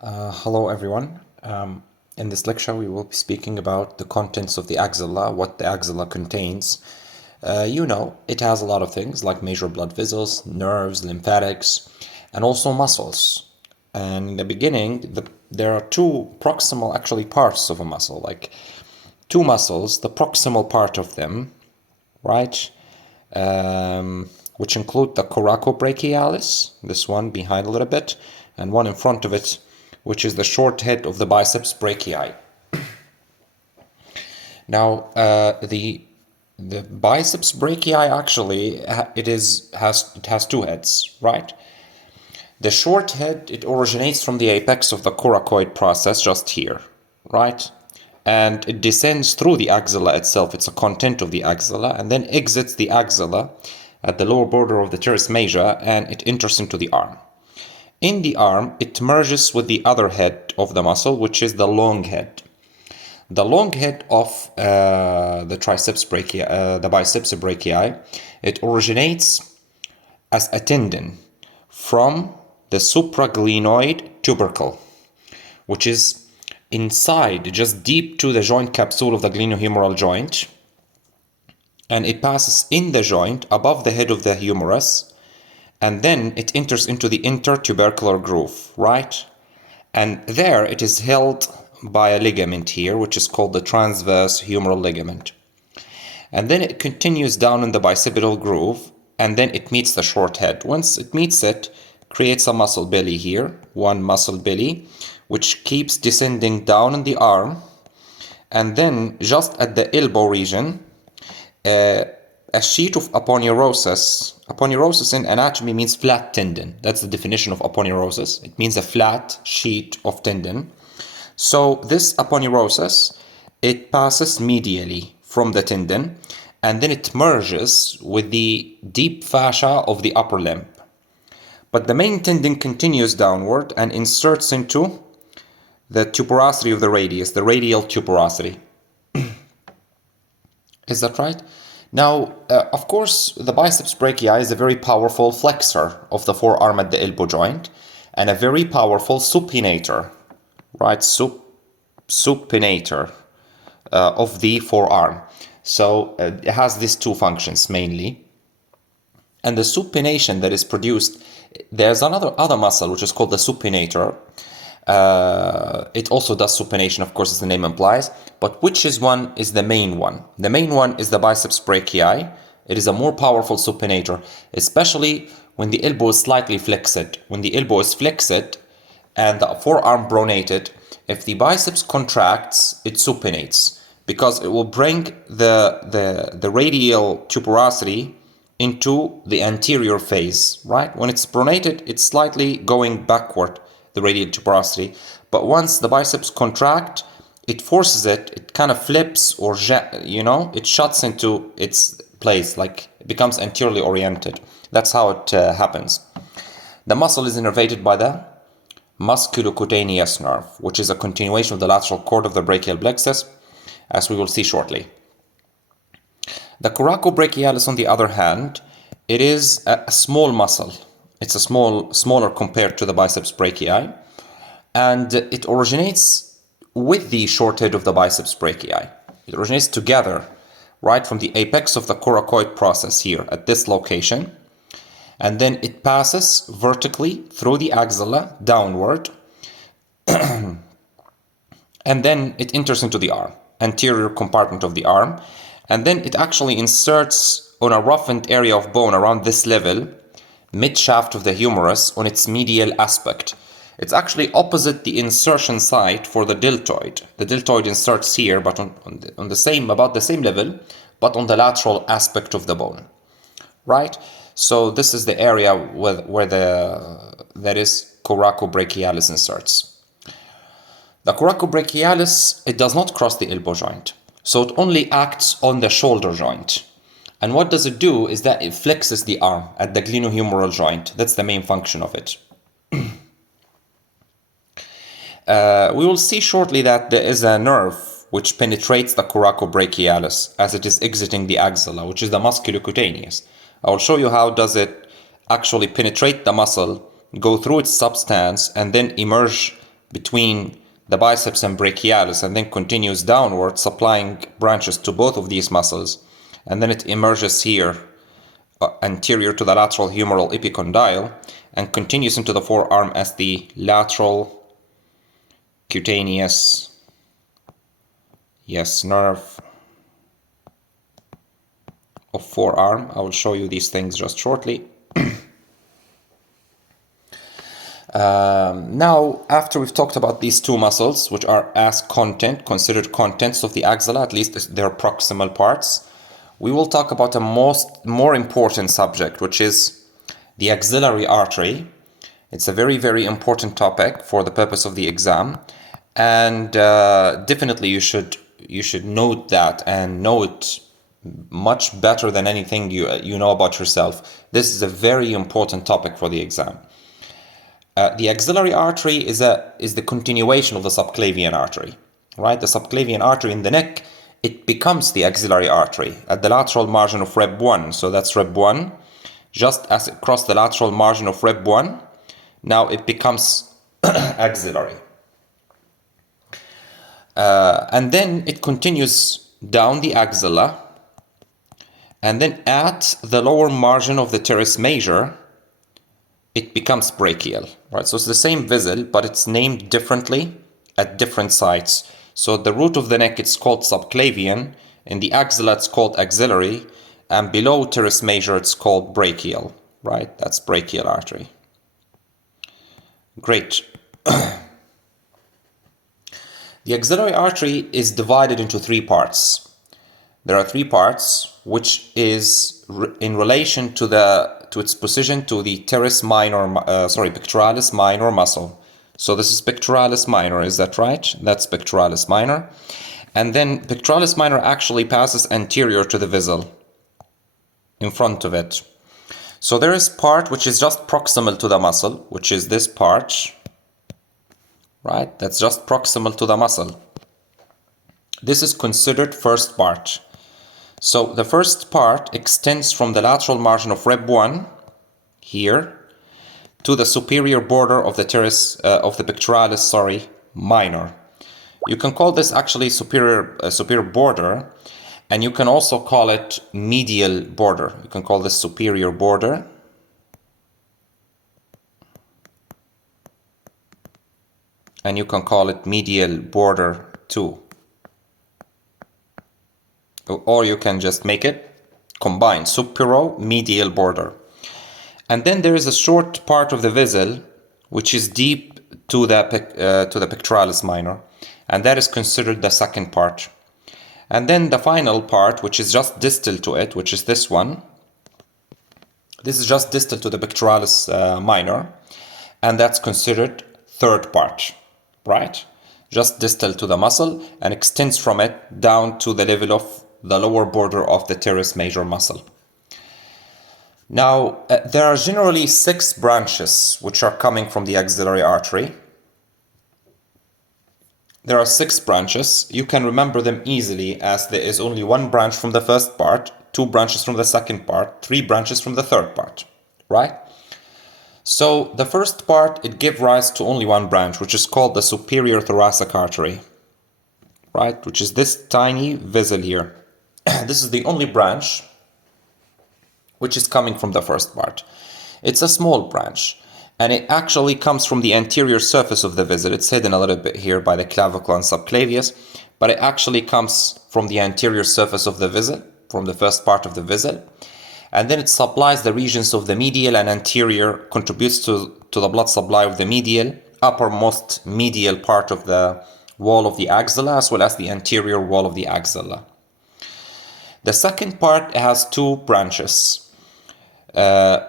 Hello everyone. In this lecture we will be speaking about the contents of the axilla, what the axilla contains. It has a lot of things like major blood vessels, nerves, lymphatics, and also muscles. And in the beginning, there are two proximal actually parts of a muscle, like two muscles, the proximal part of them, right? Which include the coracobrachialis, this one behind a little bit, and one in front of it, which is the short head of the biceps brachii. Now, the biceps brachii actually has two heads, right? The short head, it originates from the apex of the coracoid process just here, right? And it descends through the axilla itself. It's a content of the axilla, and then exits the axilla at the lower border of the teres major, and it enters into the arm. In the arm, it merges with the other head of the muscle, which is the long head. The long head of the biceps brachii, it originates as a tendon from the supraglenoid tubercle, which is inside, just deep to the joint capsule of the glenohumeral joint, and it passes in the joint above the head of the humerus, and then it enters into the intertubercular groove, right? And there it is held by a ligament here, which is called the transverse humeral ligament. And then it continues down in the bicipital groove, and then it meets the short head. Once it meets it, creates a muscle belly here, one muscle belly, which keeps descending down in the arm, and then just at the elbow region, a sheet of aponeurosis. Aponeurosis in anatomy means flat tendon. That's the definition of aponeurosis. It means a flat sheet of tendon. So this aponeurosis, it passes medially from the tendon, and then it merges with the deep fascia of the upper limb. But the main tendon continues downward and inserts into the tuberosity of the radius, the radial tuberosity. Is that right? Now, of course, the biceps brachii is a very powerful flexor of the forearm at the elbow joint, and a very powerful supinator, right? Supinator of the forearm. So it has these two functions mainly. And the supination that is produced, there's other muscle which is called the supinator. It also does supination, of course, as the name implies, but which one is the main one? The main one is the biceps brachii. It is a more powerful supinator, especially when the elbow is slightly flexed. When the elbow is flexed and the forearm pronated, if the biceps contracts, it supinates, because it will bring the radial tuberosity into the anterior phase, right? When it's pronated, it's slightly going backward, the radial tuberosity, but once the biceps contract, it forces it kind of flips, or it shuts into its place, like it becomes anteriorly oriented. That's how it happens. The muscle is innervated by the musculocutaneous nerve, which is a continuation of the lateral cord of the brachial plexus, as we will see shortly. The coracobrachialis, on the other hand, it is a small muscle. It's smaller compared to the biceps brachii, and it originates with the short head of the biceps brachii. It originates together, right from the apex of the coracoid process here at this location, and then it passes vertically through the axilla downward, and then it enters into the arm, anterior compartment of the arm, and then it actually inserts on a roughened area of bone around this level, mid-shaft of the humerus, on its medial aspect. It's actually opposite the insertion site for the deltoid. The deltoid inserts here, but on about the same level, but on the lateral aspect of the bone, right? So this is the area where that is coracobrachialis inserts. The coracobrachialis, it does not cross the elbow joint, so it only acts on the shoulder joint. And what does it do is that it flexes the arm at the glenohumeral joint. That's the main function of it. We will see shortly that there is a nerve which penetrates the coracobrachialis as it is exiting the axilla, which is the musculocutaneous. I will show you how does it actually penetrate the muscle, go through its substance, and then emerge between the biceps and brachialis and then continues downward, supplying branches to both of these muscles. And then it emerges here, anterior to the lateral humeral epicondyle, and continues into the forearm as the lateral cutaneous nerve of forearm. I will show you these things just shortly. Now, after we've talked about these two muscles, which are considered contents of the axilla, at least their proximal parts, we will talk about a more important subject, which is the axillary artery. It's a very, very important topic for the purpose of the exam, and definitely you should note that and know it much better than anything you know about yourself. This is a very important topic for the exam. The axillary artery is the continuation of the subclavian artery, right? The subclavian artery in the neck, it becomes the axillary artery at the lateral margin of rib 1. So that's rib 1. Just as it crossed the lateral margin of rib 1, now it becomes axillary. And then it continues down the axilla, and then at the lower margin of the teres major, it becomes brachial, right? So it's the same vessel, but it's named differently at different sites. So the root of the neck, it's called subclavian. In the axilla, it's called axillary. And below teres major, it's called brachial, right? That's brachial artery. Great. The axillary artery is divided into three parts. There are three parts, which is in relation to its position to the pectoralis minor muscle. So this is pectoralis minor, is that right? That's pectoralis minor. And then pectoralis minor actually passes anterior to the vessel, in front of it. So there is part which is just proximal to the muscle, which is this part, right? That's just proximal to the muscle. This is considered first part. So the first part extends from the lateral margin of rib 1 here to the superior border of the pectoralis minor. You can call this actually superior border, and you can also call it medial border. You can call this superior border. And you can call it medial border too. Or you can just make it combined, supero-medial border. And then there is a short part of the vessel which is deep to the pectoralis minor, and that is considered the second part. And then the final part, which is just distal to it, which is this one. This is just distal to the pectoralis minor, and that's considered third part, right? Just distal to the muscle and extends from it down to the level of the lower border of the teres major muscle. Now, there are generally 6 branches which are coming from the axillary artery. There are 6 branches. You can remember them easily, as there is only 1 branch from the first part, 2 branches from the second part, 3 branches from the third part, right? So the first part, it gives rise to only 1 branch, which is called the superior thoracic artery, right? Which is this tiny vessel here. This is the only branch which is coming from the first part. It's a small branch, and it actually comes from the anterior surface of the vessel. It's hidden a little bit here by the clavicle and subclavius, but it actually comes from the anterior surface of the vessel, from the first part of the vessel. And then it supplies the regions of the medial and anterior, contributes to the blood supply of the uppermost medial part of the wall of the axilla, as well as the anterior wall of the axilla. The second part has 2 branches,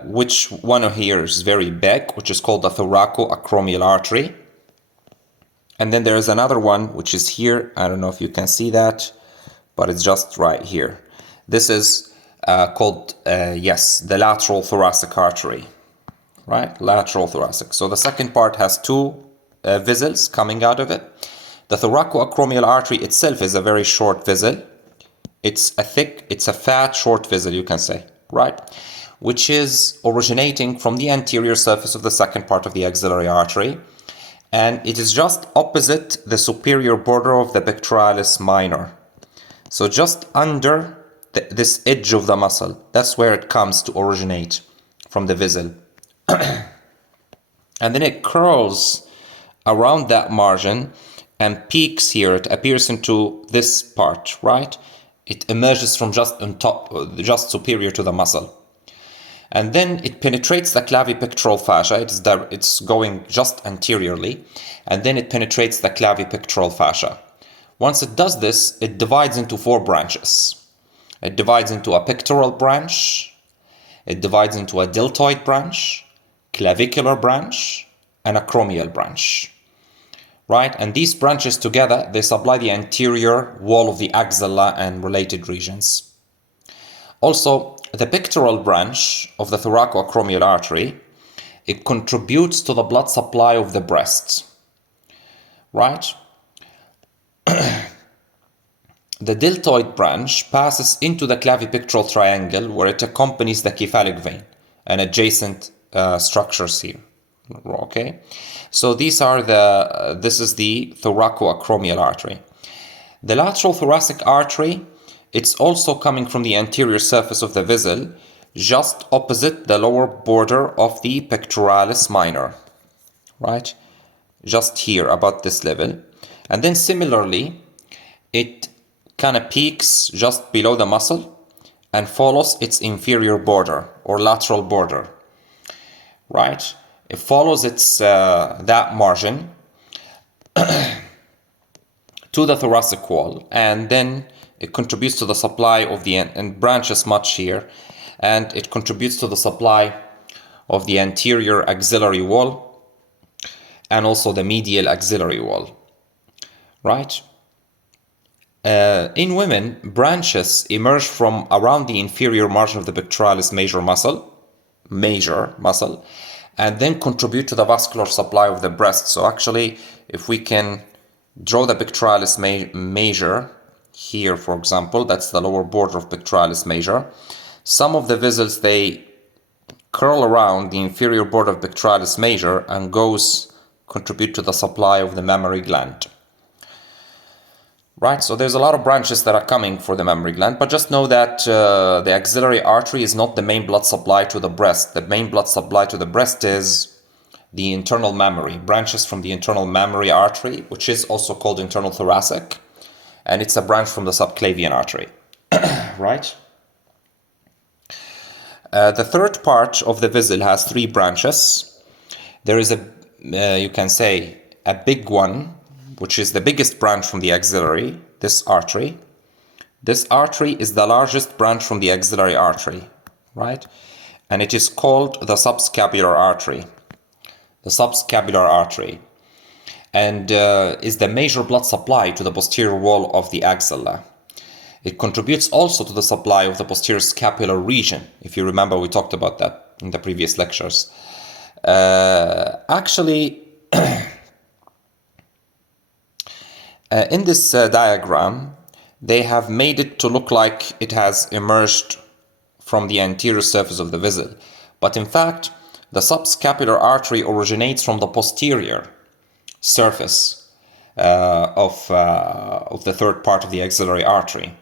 which one here is very big, which is called the thoracoacromial artery. And then there is another one, which is here. I don't know if you can see that, but it's just right here. This is called, the lateral thoracic artery, right? Lateral thoracic. So the second part has 2 vessels coming out of it. The thoracoacromial artery itself is a very short vessel. It's a fat, short vessel, you can say, right? Which is originating from the anterior surface of the second part of the axillary artery. and it is just opposite the superior border of the pectoralis minor. So just under this edge of the muscle, that's where it comes to originate from the vessel. And then it curls around that margin and peaks here. It appears into this part, right? It emerges from just on top, just superior to the muscle. And then it penetrates the clavipectoral fascia. It's going just anteriorly. And then it penetrates the clavipectoral fascia. Once it does this, it divides into 4 branches. It divides into a pectoral branch. It divides into a deltoid branch, clavicular branch, and a acromial branch. Right? And these branches together, they supply the anterior wall of the axilla and related regions. Also, the pectoral branch of the thoracoacromial artery, it contributes to the blood supply of the breast. Right? The deltoid branch passes into the clavipectoral triangle where it accompanies the cephalic vein and adjacent structures here. Okay, so this is the thoracoacromial artery. The lateral thoracic artery, it's also coming from the anterior surface of the vessel, just opposite the lower border of the pectoralis minor, right? Just here, about this level. And then similarly, it kind of peaks just below the muscle and follows its inferior border or lateral border, right? It follows its that margin to the thoracic wall, and then it contributes to the supply of the and branches much here, and it contributes to the supply of the anterior axillary wall and also the medial axillary wall, right? In women, branches emerge from around the inferior margin of the pectoralis major muscle, and then contribute to the vascular supply of the breast. So actually, if we can draw the pectoralis major here, for example, that's the lower border of pectoralis major. Some of the vessels, they curl around the inferior border of pectoralis major and contribute to the supply of the mammary gland. Right, so there's a lot of branches that are coming for the mammary gland, but just know that the axillary artery is not the main blood supply to the breast. The main blood supply to the breast is the internal mammary, branches from the internal mammary artery, which is also called internal thoracic, and it's a branch from the subclavian artery, right? The third part of the vessel has 3 branches. There is you can say, a big one, which is the biggest branch from the axillary, this artery. This artery is the largest branch from the axillary artery, right? And it is called the subscapular artery. The subscapular artery. And is the major blood supply to the posterior wall of the axilla. It contributes also to the supply of the posterior scapular region. If you remember, we talked about that in the previous lectures. Actually, in this diagram, they have made it to look like it has emerged from the anterior surface of the vessel. But in fact, the subscapular artery originates from the posterior surface of the third part of the axillary artery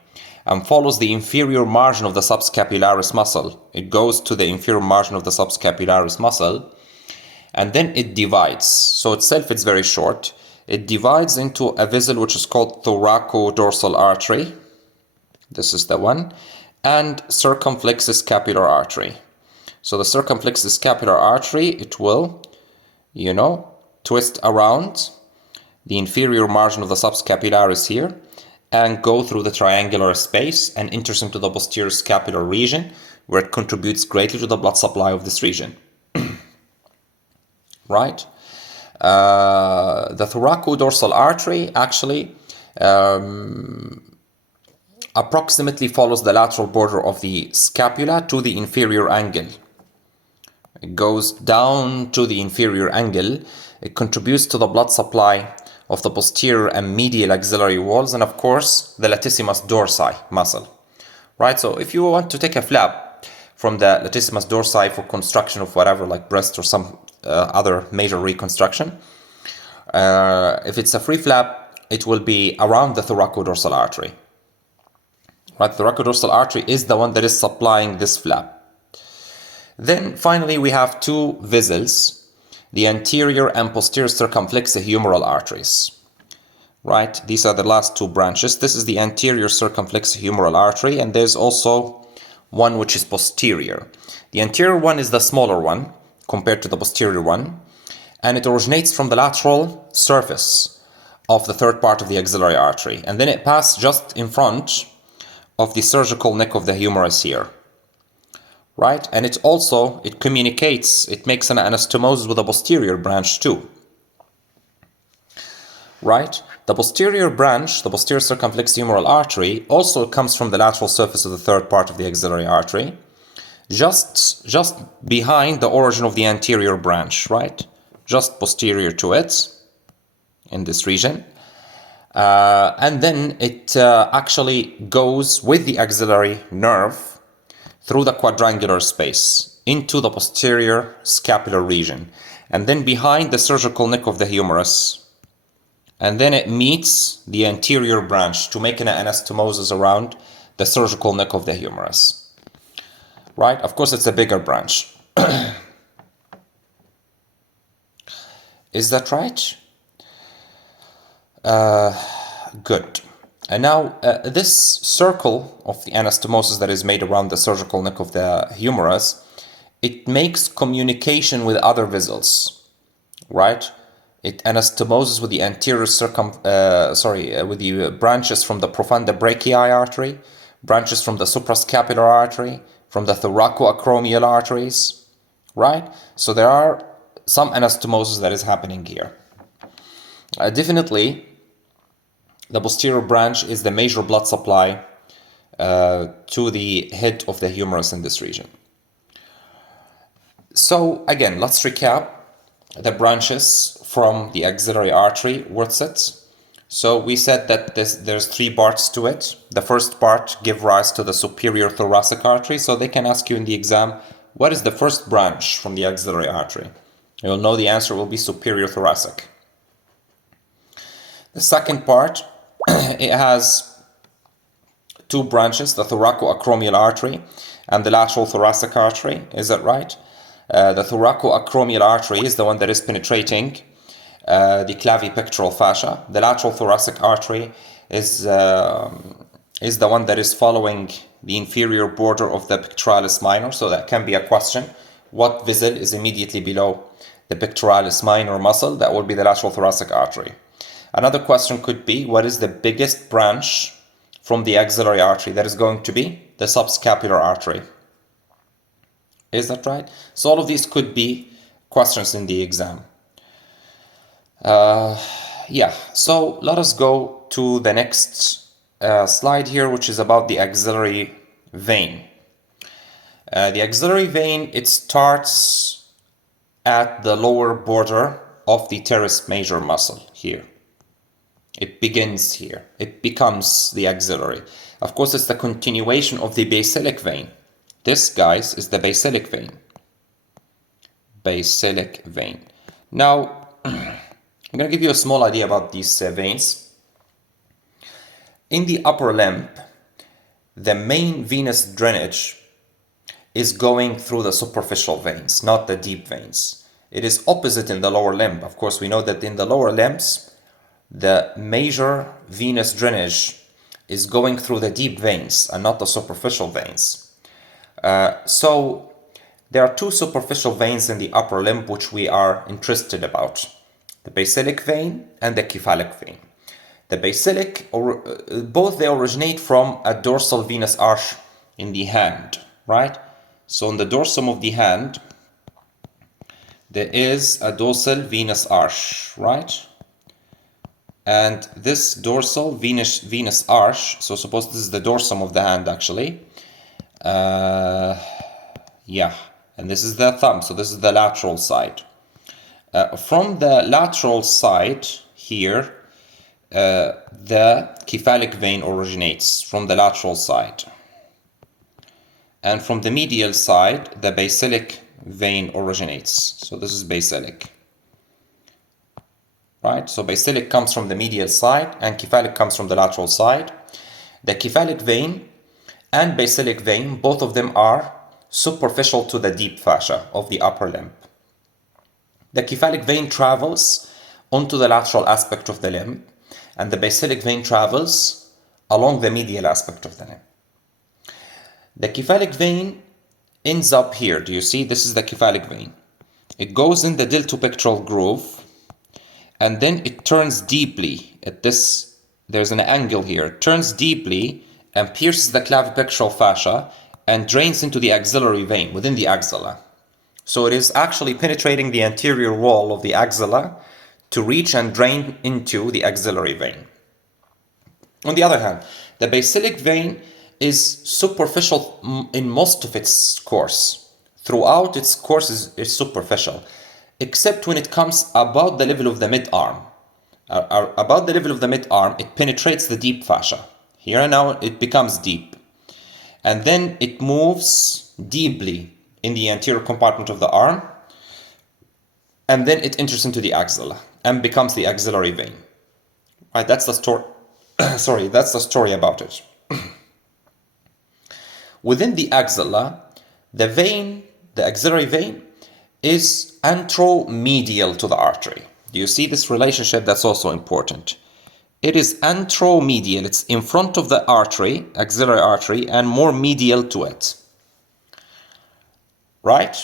and follows the inferior margin of the subscapularis muscle. It goes to the inferior margin of the subscapularis muscle, and then it divides. So itself, it's very short. It divides into a vessel which is called thoracodorsal artery. This is the one. And circumflexus scapular artery. So the circumflexus scapular artery, it will, twist around the inferior margin of the subscapularis here and go through the triangular space and enters into the posterior scapular region, where it contributes greatly to the blood supply of this region. Right? The thoracodorsal artery actually approximately follows the lateral border of the scapula to the inferior angle. It goes down to the inferior angle. It contributes to the blood supply of the posterior and medial axillary walls, and of course the latissimus dorsi muscle. Right, so if you want to take a flap from the latissimus dorsi for construction of whatever, like breast or some other major reconstruction, If it's a free flap, it will be around the thoracodorsal artery. Right, the thoracodorsal artery is the one that is supplying this flap. Then finally we have two vessels, the anterior and posterior circumflexohumeral arteries. Right, these are the last two branches. This is the anterior circumflexohumeral artery, and there's also one which is posterior. The anterior one is the smaller one compared to the posterior one, and it originates from the lateral surface of the third part of the axillary artery, and then it passes just in front of the surgical neck of the humerus here. Right, and it communicates, it makes an anastomosis with the posterior branch too. Right, the posterior branch, the posterior circumflexohumeral artery, also comes from the lateral surface of the third part of the axillary artery, just behind the origin of the anterior branch, right? Just posterior to it, in this region. And then it actually goes with the axillary nerve through the quadrangular space into the posterior scapular region, and then behind the surgical neck of the humerus. And then it meets the anterior branch to make an anastomosis around the surgical neck of the humerus. Right? Of course, it's a bigger branch. Is that right? Good. And now this circle of the anastomosis that is made around the surgical neck of the humerus, it makes communication with other vessels, right? It anastomoses with the anterior with the branches from the profunda brachii artery, branches from the suprascapular artery, from the thoracoacromial arteries, right? So there are some anastomosis that is happening here. Definitely, the posterior branch is the major blood supply to the head of the humerus in this region. So again, let's recap the branches from the axillary artery. What's it? So we said that there's three parts to it. The first part give rise to the superior thoracic artery. So they can ask you in the exam, what is the first branch from the axillary artery? You'll know the answer will be superior thoracic. The second part, it has two branches, the thoracoacromial artery and the lateral thoracic artery. Is that right? The thoracoacromial artery is the one that is penetrating the clavipectoral fascia. The lateral thoracic artery is the one that is following the inferior border of the pectoralis minor. So that can be a question. What vessel is immediately below the pectoralis minor muscle? That would be the lateral thoracic artery. Another question could be, what is the biggest branch from the axillary artery? That is going to be the subscapular artery. Is that right? So all of these could be questions in the exam. Yeah, so let us go to the next slide here, which is about the axillary vein. The axillary vein, it starts at the lower border of the teres major muscle here. It begins here. It becomes the axillary. Of course, it's the continuation of the basilic vein. This, guys, is the basilic vein. Basilic vein. Now, I'm going to give you a small idea about these veins. In the upper limb, the main venous drainage is going through the superficial veins, not the deep veins. It is opposite in the lower limb. Of course, we know that in the lower limbs, the major venous drainage is going through the deep veins and not the superficial veins. So there are two superficial veins in the upper limb which we are interested about. The basilic vein and the cephalic vein. The basilic, both they originate from a dorsal venous arch in the hand, right? So in the dorsum of the hand, there is a dorsal venous arch, right? And this dorsal venous arch, so suppose this is the dorsum of the hand actually. Yeah, and this is the thumb, so this is the lateral side. From the lateral side here, the cephalic vein originates from the lateral side. And from the medial side, the basilic vein originates. So this is basilic. right? So basilic comes from the medial side and cephalic comes from the lateral side. The cephalic vein and basilic vein, both of them are superficial to the deep fascia of the upper limb. The cephalic vein travels onto the lateral aspect of the limb, and the basilic vein travels along the medial aspect of the limb. The cephalic vein ends up here. Do you see? This is the cephalic vein. It goes in the deltopectoral groove, and then it turns deeply at this. There's an angle here. It turns deeply and pierces the clavipectoral fascia and drains into the axillary vein within the axilla. So it is actually penetrating the anterior wall of the axilla to reach and drain into the axillary vein. On the other hand, the basilic vein is superficial in most of its course. Throughout its course is superficial, except when it comes about the level of the mid-arm. About the level of the mid-arm, it penetrates the deep fascia. Here and now it becomes deep. And then it moves deeply in the anterior compartment of the arm, and then it enters into the axilla and becomes the axillary vein. Right, that's the story. Sorry, that's the story about it. Within the axilla, the vein, the axillary vein, is anteromedial to the artery. Do you see this relationship? That's also important. It is anteromedial. It's in front of the artery, axillary artery, and more medial to it. Right?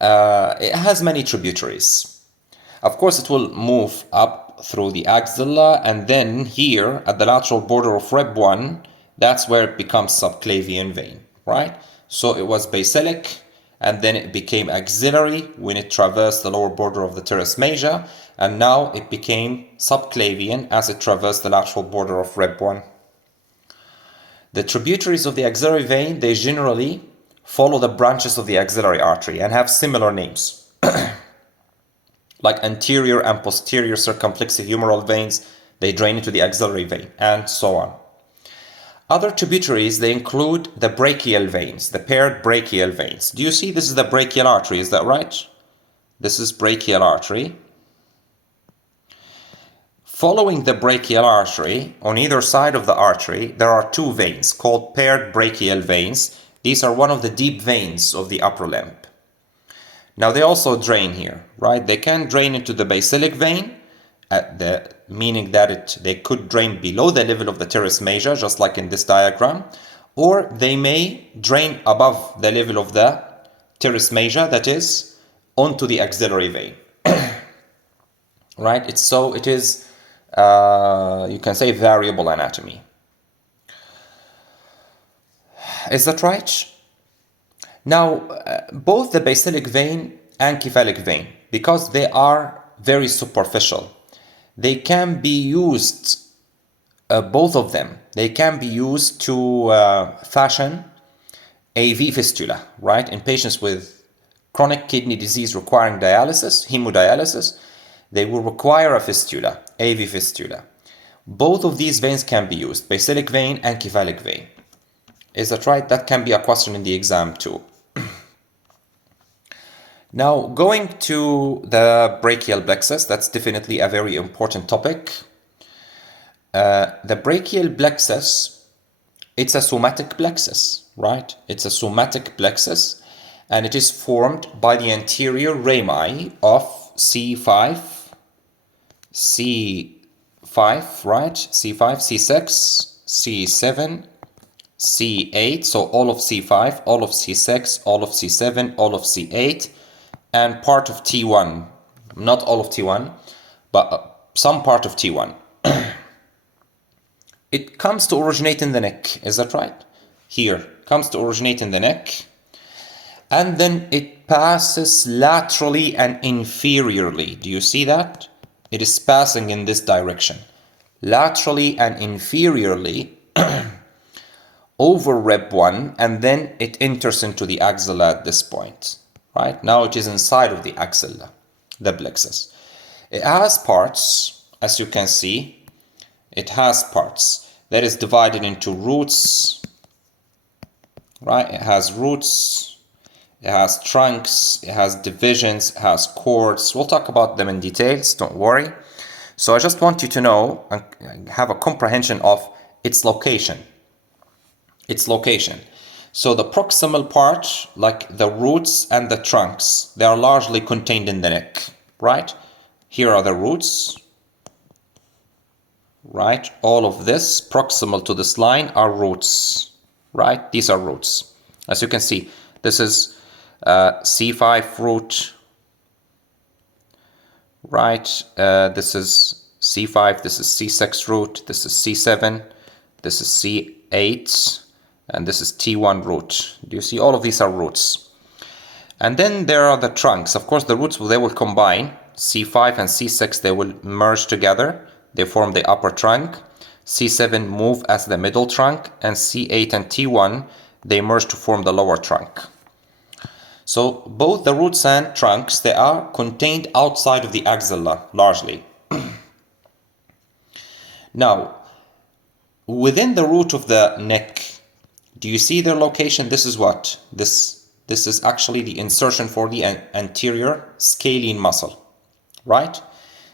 It has many tributaries. Of course, it will move up through the axilla, and then here at the lateral border of Reb 1, that's where it becomes subclavian vein, right? So it was basilic, and then it became axillary when it traversed the lower border of the teres major, and now it became subclavian as it traversed the lateral border of Reb 1. The tributaries of the axillary vein, they generally follow the branches of the axillary artery and have similar names. Like anterior and posterior circumflexihumeral veins, they drain into the axillary vein, and so on. Other tributaries, they include the brachial veins, the paired brachial veins. Do you see this is the brachial artery, is that right? This is brachial artery. Following the brachial artery, on either side of the artery, there are two veins called paired brachial veins. These are one of the deep veins of the upper limb. Now they also drain here, right? They can drain into the basilic vein, meaning that they could drain below the level of the teres major, just like in this diagram, or they may drain above the level of the teres major, that is, onto the axillary vein. Right? It is, you can say, variable anatomy. Is that right? Now, both the basilic vein and cephalic vein, because they are very superficial, they can be used, both of them, they can be used to fashion AV fistula, right? In patients with chronic kidney disease requiring dialysis, hemodialysis, they will require a fistula, AV fistula. Both of these veins can be used, basilic vein and cephalic vein. Is that right? That can be a question in the exam too. Now, going to the brachial plexus, that's definitely a very important topic. The brachial plexus, it's a somatic plexus, right? It's a somatic plexus, and it is formed by the anterior rami of C5, right? C5, C6, C7, C8, so all of C5, all of C6, all of C7, all of C8, and part of T1, not all of T1, but some part of T1. It comes to originate in the neck, is that right? Here, comes to originate in the neck, and then it passes laterally and inferiorly. Do you see that? It is passing in this direction, laterally and inferiorly over Reb 1, and then it enters into the axilla at this point. Right? Now it is inside of the axilla, the plexus. It has parts, as you can see, it has parts that is divided into roots, right? It has roots, it has trunks, it has divisions, it has cords. We'll talk about them in details, don't worry. So I just want you to know and have a comprehension of its location. Its location. So the proximal part, like the roots and the trunks, they are largely contained in the neck, right? Here are the roots, right? All of this proximal to this line are roots, right? These are roots. As you can see, this is C5 root, right? This is C5, this is C6 root, this is C7, this is C8, and this is T1 root. Do you see? All of these are roots. And then there are the trunks. Of course, the roots, they will combine. C5 and C6, they will merge together. They form the upper trunk. C7 move as the middle trunk, and C8 and T1, they merge to form the lower trunk. So both the roots and trunks, they are contained outside of the axilla, largely. Now, within the root of the neck, do you see their location? This is what? This is actually the insertion for the anterior scalene muscle, right?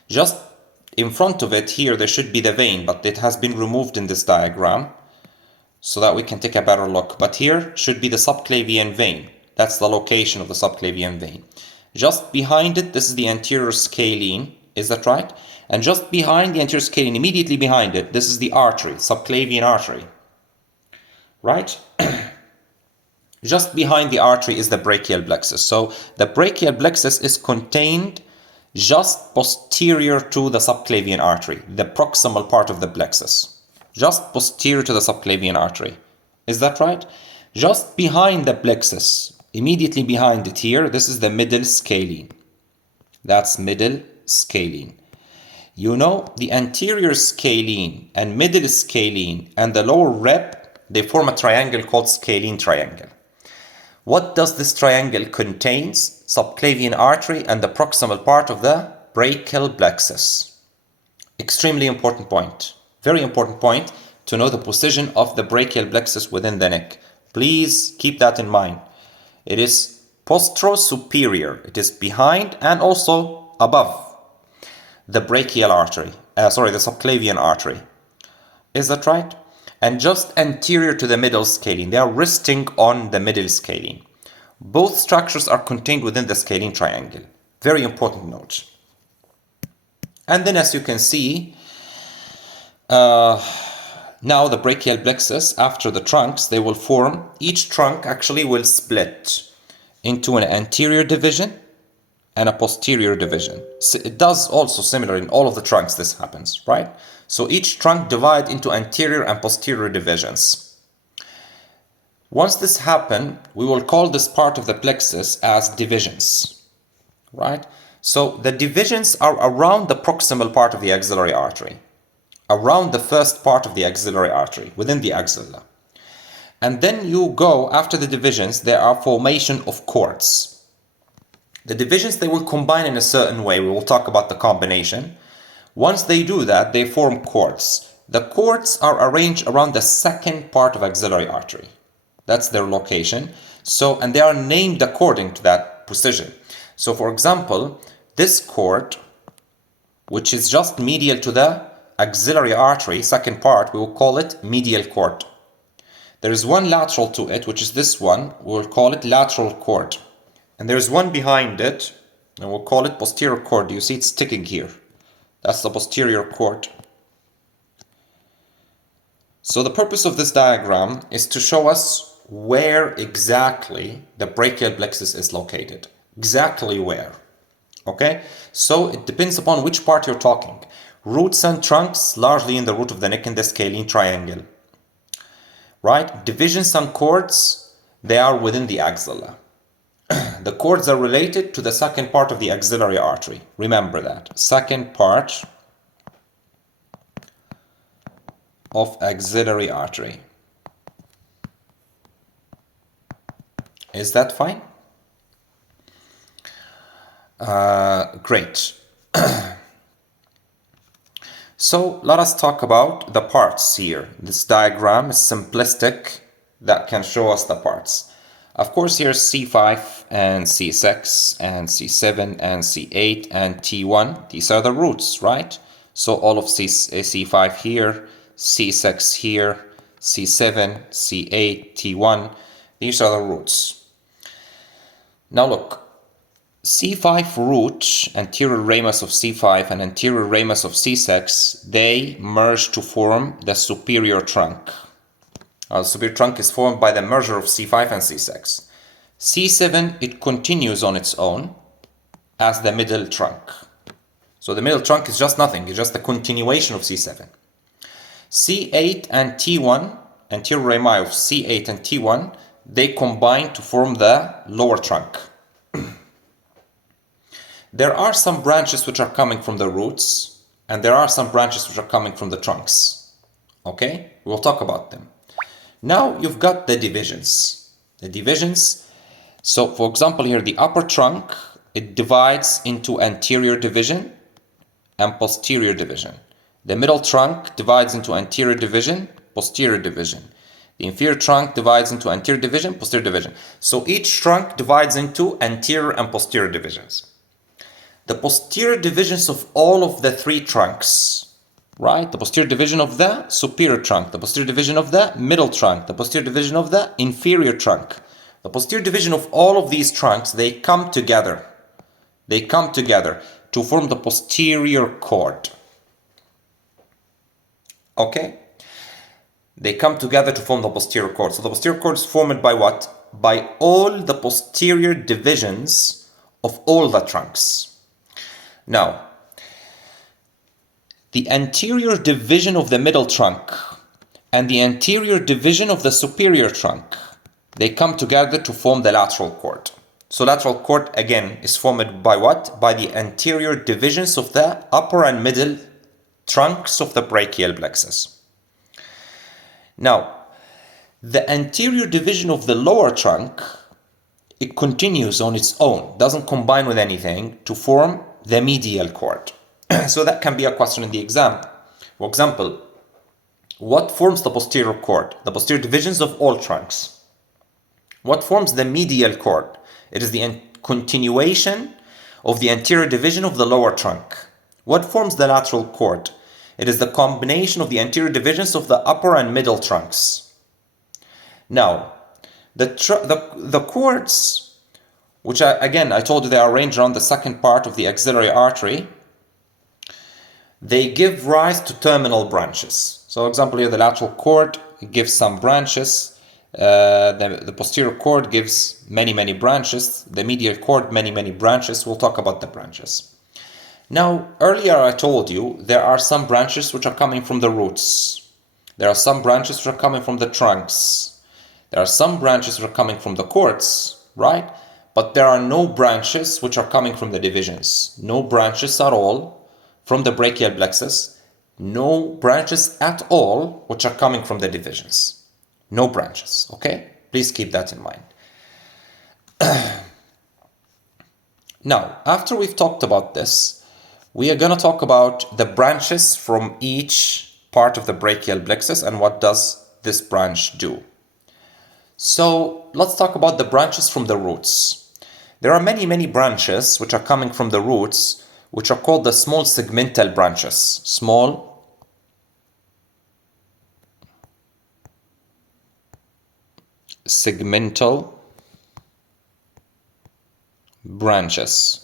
Just in front of it here, there should be the vein, but it has been removed in this diagram so that we can take a better look. But here should be the subclavian vein. That's the location of the subclavian vein. Just behind it, this is the anterior scalene. Is that right? And just behind the anterior scalene, immediately behind it, this is the artery, subclavian artery. Right? Just behind the artery is the brachial plexus. So the brachial plexus is contained just posterior to the subclavian artery, the proximal part of the plexus. Just posterior to the subclavian artery. Is that right? Just behind the plexus, immediately behind it here, this is the middle scalene. That's middle scalene. You know, the anterior scalene and middle scalene and the lower rib, they form a triangle called scalene triangle. What does this triangle contains? Subclavian artery and the proximal part of the brachial plexus. Extremely important point. Very important point to know the position of the brachial plexus within the neck. Please keep that in mind. It is postero-superior. It is behind and also above the brachial artery. The subclavian artery. Is that right? And just anterior to the middle scalene. They are resting on the middle scalene. Both structures are contained within the scalene triangle. Very important note. And then as you can see, now the brachial plexus, after the trunks, they will form, each trunk actually will split into an anterior division and a posterior division. So it does also similar in all of the trunks this happens, right? So each trunk divides into anterior and posterior divisions. Once this happens, we will call this part of the plexus as divisions, right? So the divisions are around the proximal part of the axillary artery, around the first part of the axillary artery, within the axilla. And then you go, after the divisions, there are formation of cords. The divisions, they will combine in a certain way. We will talk about the combination. Once they do that, they form cords. The cords are arranged around the second part of axillary artery. That's their location. So, and they are named according to that position. So for example, this cord, which is just medial to the axillary artery, second part, we will call it medial cord. There is one lateral to it, which is this one. We will call it lateral cord. And there's one behind it, and we'll call it posterior cord. You see it's sticking here. That's the posterior cord. So the purpose of this diagram is to show us where exactly the brachial plexus is located. Exactly where. Okay? So it depends upon which part you're talking. Roots and trunks, largely in the root of the neck in the scalene triangle. Right? Divisions and cords, they are within the axilla. The cords are related to the second part of the axillary artery. Remember that. Second part of axillary artery. Is that fine? Great. So let us talk about the parts here. This diagram is simplistic, that can show us the parts. Of course, here's C5 and C6 and C7 and C8 and T1. These are the roots, right? So all of C5 here, C6 here, C7, C8, T1. These are the roots. Now look, C5 root, anterior ramus of C5 and anterior ramus of C6, they merge to form the superior trunk. The superior trunk is formed by the merger of C5 and C6. C7, it continues on its own as the middle trunk. So the middle trunk is just nothing, it's just the continuation of C7. C8 and T1, anterior rami of C8 and T1, they combine to form the lower trunk. There are some branches which are coming from the roots, and there are some branches which are coming from the trunks. Okay? We'll talk about them. Now you've got the divisions. The divisions, so for example here, the upper trunk, it divides into anterior division and posterior division. The middle trunk divides into anterior division, posterior division. The inferior trunk divides into anterior division, posterior division. So each trunk divides into anterior and posterior divisions. The posterior divisions of all of the three trunks, right? The posterior division of the superior trunk, the posterior division of the middle trunk, the posterior division of the inferior trunk. The posterior division of all of these trunks, they come together. They come together to form the posterior cord. Okay? They come together to form the posterior cord. So the posterior cord is formed by what? By all the posterior divisions of all the trunks. Now, the anterior division of the middle trunk and the anterior division of the superior trunk, they come together to form the lateral cord. So lateral cord, again, is formed by what? By the anterior divisions of the upper and middle trunks of the brachial plexus. Now, the anterior division of the lower trunk, it continues on its own, doesn't combine with anything to form the medial cord. So that can be a question in the exam. For example, what forms the posterior cord? The posterior divisions of all trunks. What forms the medial cord? It is the continuation of the anterior division of the lower trunk. What forms the lateral cord? It is the combination of the anterior divisions of the upper and middle trunks. Now, the cords, which I told you they are arranged around the second part of the axillary artery, they give rise to terminal branches. So, for example, here the lateral cord gives some branches. The posterior cord gives many branches. The medial cord, many branches. We'll talk about the branches. Now, earlier I told you there are some branches which are coming from the roots. There are some branches which are coming from the trunks. There are some branches which are coming from the cords, right? But there are no branches which are coming from the divisions. No branches at all from the brachial plexus. No branches at all which are coming from the divisions. No branches, okay? Please keep that in mind. Now, after we've talked about this, we are going to talk about the branches from each part of the brachial plexus and what does this branch do. So let's talk about the branches from the roots. There are many branches which are coming from the roots, which are called the small segmental branches. Small segmental branches.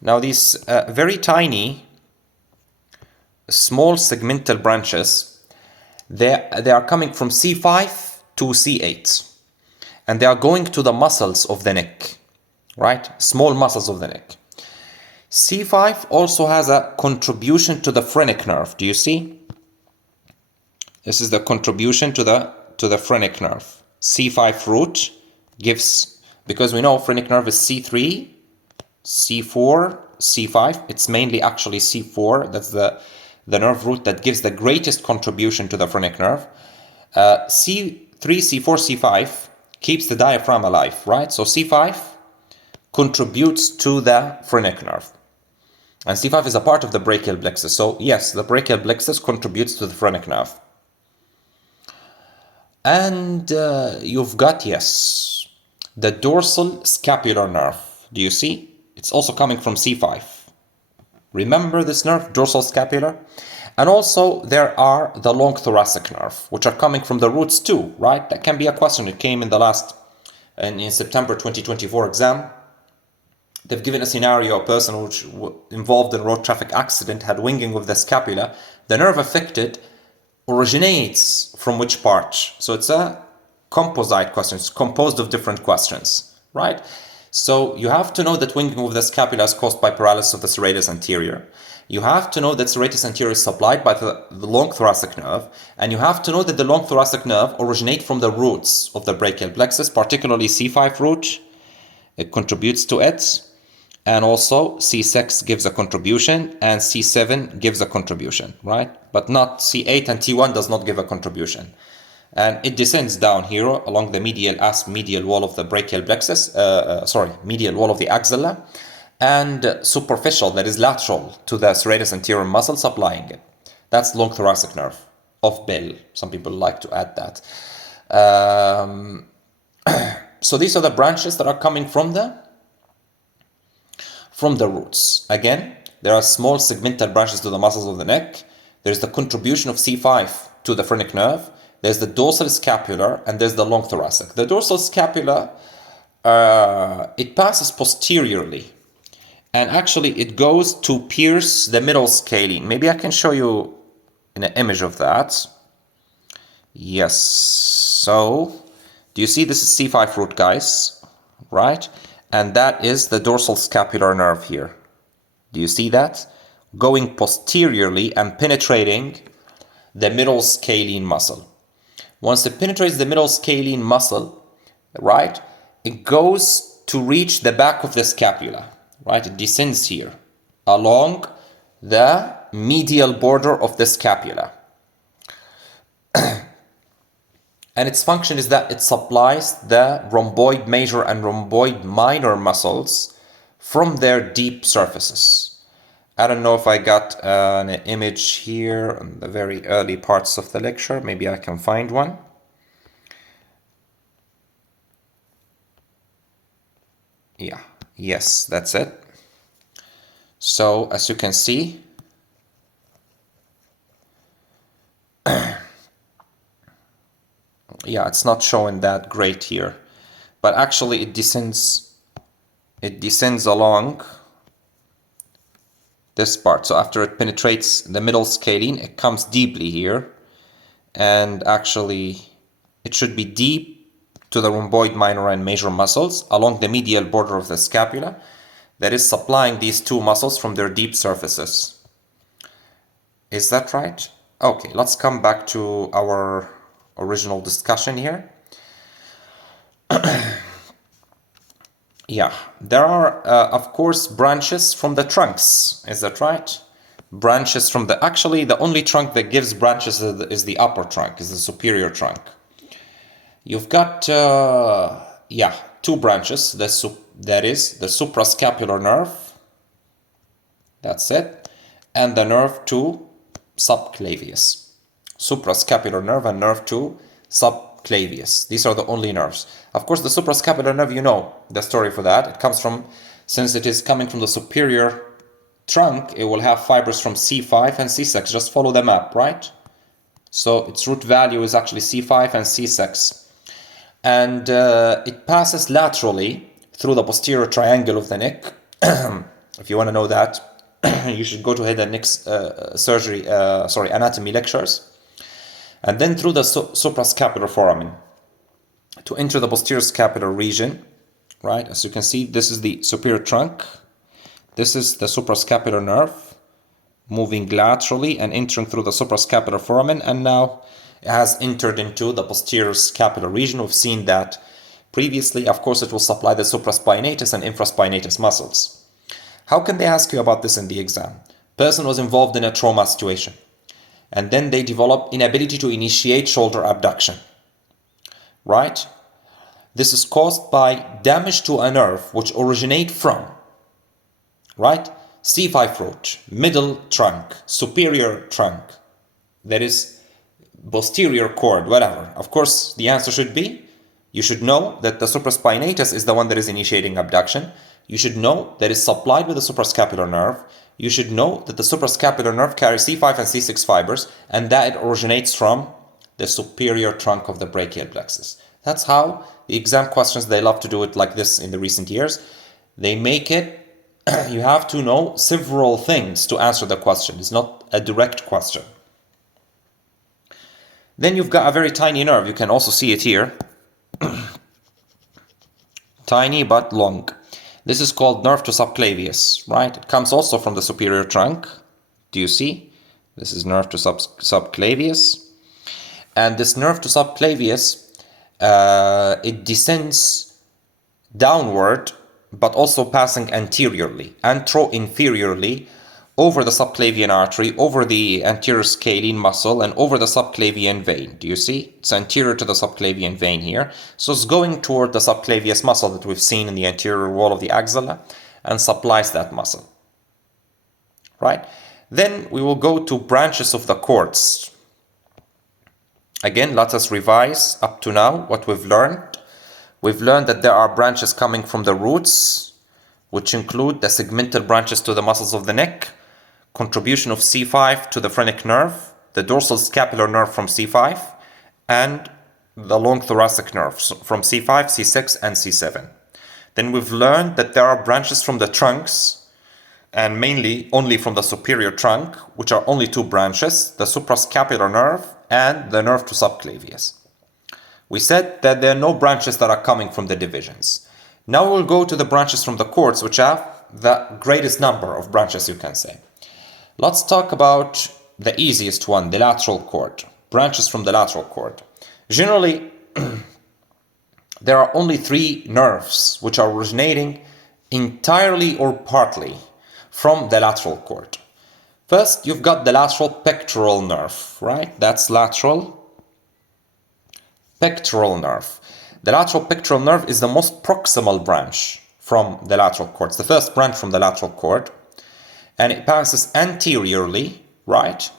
Now these very tiny small segmental branches, they are coming from C5 to C8, and they are going to the muscles of the neck, right? Small muscles of the neck. C5 also has a contribution to the phrenic nerve. Do you see? This is the contribution to the phrenic nerve. C5 root gives, because we know phrenic nerve is C3, C4, C5. It's mainly actually C4. That's the nerve root that gives the greatest contribution to the phrenic nerve. C3, C4, C5 keeps the diaphragm alive, right? So C5 contributes to the phrenic nerve. And C5 is a part of the brachial plexus. So yes, the brachial plexus contributes to the phrenic nerve. And you've got, yes, The dorsal scapular nerve. Do you see? It's also coming from C5. Remember this nerve, dorsal scapular? And also there are the long thoracic nerve, which are coming from the roots too, right? That can be a question. It came in the in September 2024 exam. They've given a scenario, a person which involved in a road traffic accident had winging of the scapula. The nerve affected originates from which part? So it's a composite question. It's composed of different questions, right? So you have to know that winging of the scapula is caused by paralysis of the serratus anterior. You have to know that serratus anterior is supplied by the long thoracic nerve, and you have to know that the long thoracic nerve originates from the roots of the brachial plexus, particularly C5 root. It contributes to it, and also C6 gives a contribution, and C7 gives a contribution, right? But not C8 and T1 does not give a contribution. And it descends down here along the medial wall of the brachial plexus, medial wall of the axilla, and superficial, that is lateral to the serratus anterior muscle supplying it. That's long thoracic nerve of Bell. Some people like to add that. So these are the branches that are coming from the roots. Again, there are small segmental branches to the muscles of the neck. There's the contribution of C5 to the phrenic nerve. There's the dorsal scapular, and there's the long thoracic. The dorsal scapula, it passes posteriorly, and actually it goes to pierce the middle scalene. Maybe I can show you an image of that. Yes. So, do you see this is C5 root, guys? Right? And that is the dorsal scapular nerve here. Do you see that? Going posteriorly and penetrating the middle scalene muscle. Once it penetrates the middle scalene muscle, right, it goes to reach the back of the scapula, right? It descends here along the medial border of the scapula. And its function is that it supplies the rhomboid major and rhomboid minor muscles from their deep surfaces. I don't know if I got an image here on the very early parts of the lecture. Maybe I can find one. Yeah, yes, that's it. So as you can see, yeah, it's not showing that great here, but actually it descends along this part. So after it penetrates the middle scalene, it comes deeply here, and actually it should be deep to the rhomboid minor and major muscles along the medial border of the scapula that is supplying these two muscles from their deep surfaces. Is that right? Okay, let's come back to our original discussion here. Yeah, there are, of course, branches from the trunks. Is that right? Branches from actually, the only trunk that gives branches is the upper trunk, is the superior trunk. You've got, two branches. That is the suprascapular nerve. That's it. And the nerve 2 subclavius. Suprascapular nerve and nerve 2 subclavius. These are the only nerves. Of course, the suprascapular nerve, you know the story for that. It comes from, since it is coming from the superior trunk, it will have fibers from C5 and C6. Just follow the map, right? So its root value is actually C5 and C6. And it passes laterally through the posterior triangle of the neck. If you want to know that, you should go to head and neck anatomy lectures. And then through the suprascapular foramen to enter the posterior scapular region, right? As you can see, this is the superior trunk. This is the suprascapular nerve moving laterally and entering through the suprascapular foramen, and now it has entered into the posterior scapular region. We've seen that previously. Of course, it will supply the supraspinatus and infraspinatus muscles. How can they ask you about this in the exam? Person was involved in a trauma situation, and then they develop inability to initiate shoulder abduction, right? This is caused by damage to a nerve which originate from, right? C5 root, middle trunk, superior trunk, that is posterior cord, whatever. Of course, the answer should be You should know that the supraspinatus is the one that is initiating abduction. You should know that it's supplied with the suprascapular nerve. You should know that the suprascapular nerve carries C5 and C6 fibers, and that it originates from the superior trunk of the brachial plexus. That's how the exam questions, they love to do it like this in the recent years. They make it, you have to know several things to answer the question. It's not a direct question. Then you've got a very tiny nerve. You can also see it here. Tiny but long. This is called nerve to subclavius, right? It comes also from the superior trunk. Do you see? This is nerve to subclavius. And this nerve to subclavius, it descends downward, but also passing anteriorly, anteroinferiorly, over the subclavian artery, over the anterior scalene muscle, and over the subclavian vein. Do you see? It's anterior to the subclavian vein here. So it's going toward the subclavius muscle that we've seen in the anterior wall of the axilla and supplies that muscle. Right? Then we will go to branches of the cords. Again, let us revise up to now what we've learned. We've learned that there are branches coming from the roots, which include the segmental branches to the muscles of the neck, contribution of C5 to the phrenic nerve, the dorsal scapular nerve from C5, and the long thoracic nerves from C5, C6, and C7. Then we've learned that there are branches from the trunks, and mainly only from the superior trunk, which are only two branches, the suprascapular nerve and the nerve to subclavius. We said that there are no branches that are coming from the divisions. Now we'll go to the branches from the cords, which have the greatest number of branches, you can say. Let's talk about the easiest one, the lateral cord. Branches from the lateral cord. Generally, there are only three nerves which are originating entirely or partly from the lateral cord. First, you've got the lateral pectoral nerve, right? That's lateral pectoral nerve. The lateral pectoral nerve is the most proximal branch from the lateral cord. It's the first branch from the lateral cord. And it passes anteriorly, right?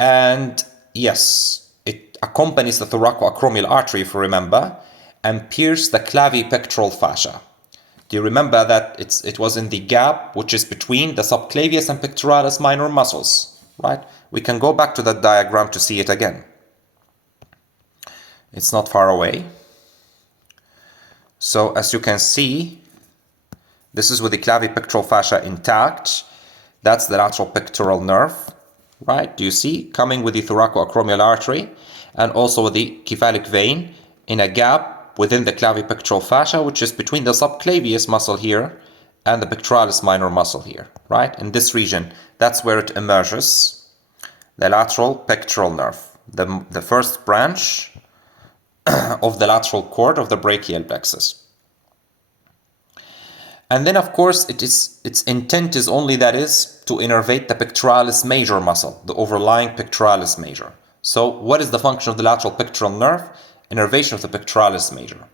And yes, it accompanies the thoracoacromial artery, if you remember, and pierces the clavipectoral fascia. Do you remember that it was in the gap which is between the subclavius and pectoralis minor muscles, right? We can go back to that diagram to see it again. It's not far away. So as you can see, this is with the clavipectoral fascia intact. That's the lateral pectoral nerve, right? Do you see? Coming with the thoracoacromial artery and also with the cephalic vein in a gap within the clavipectoral fascia, which is between the subclavius muscle here and the pectoralis minor muscle here, right? In this region, that's where it emerges, the lateral pectoral nerve, the first branch of the lateral cord of the brachial plexus. And then, of course, its intent is only, that is, to innervate the pectoralis major muscle, the overlying pectoralis major. So what is the function of the lateral pectoral nerve? Innervation of the pectoralis major.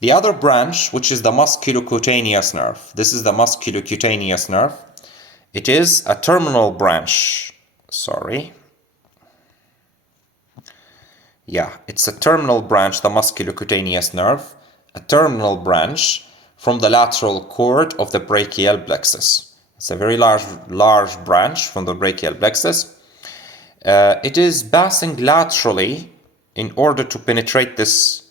The other branch, which is the musculocutaneous nerve. This is the musculocutaneous nerve. It is a terminal branch. It's a terminal branch, the musculocutaneous nerve. A terminal branch from the lateral cord of the brachial plexus. It's a very large branch from the brachial plexus. It is passing laterally in order to penetrate this.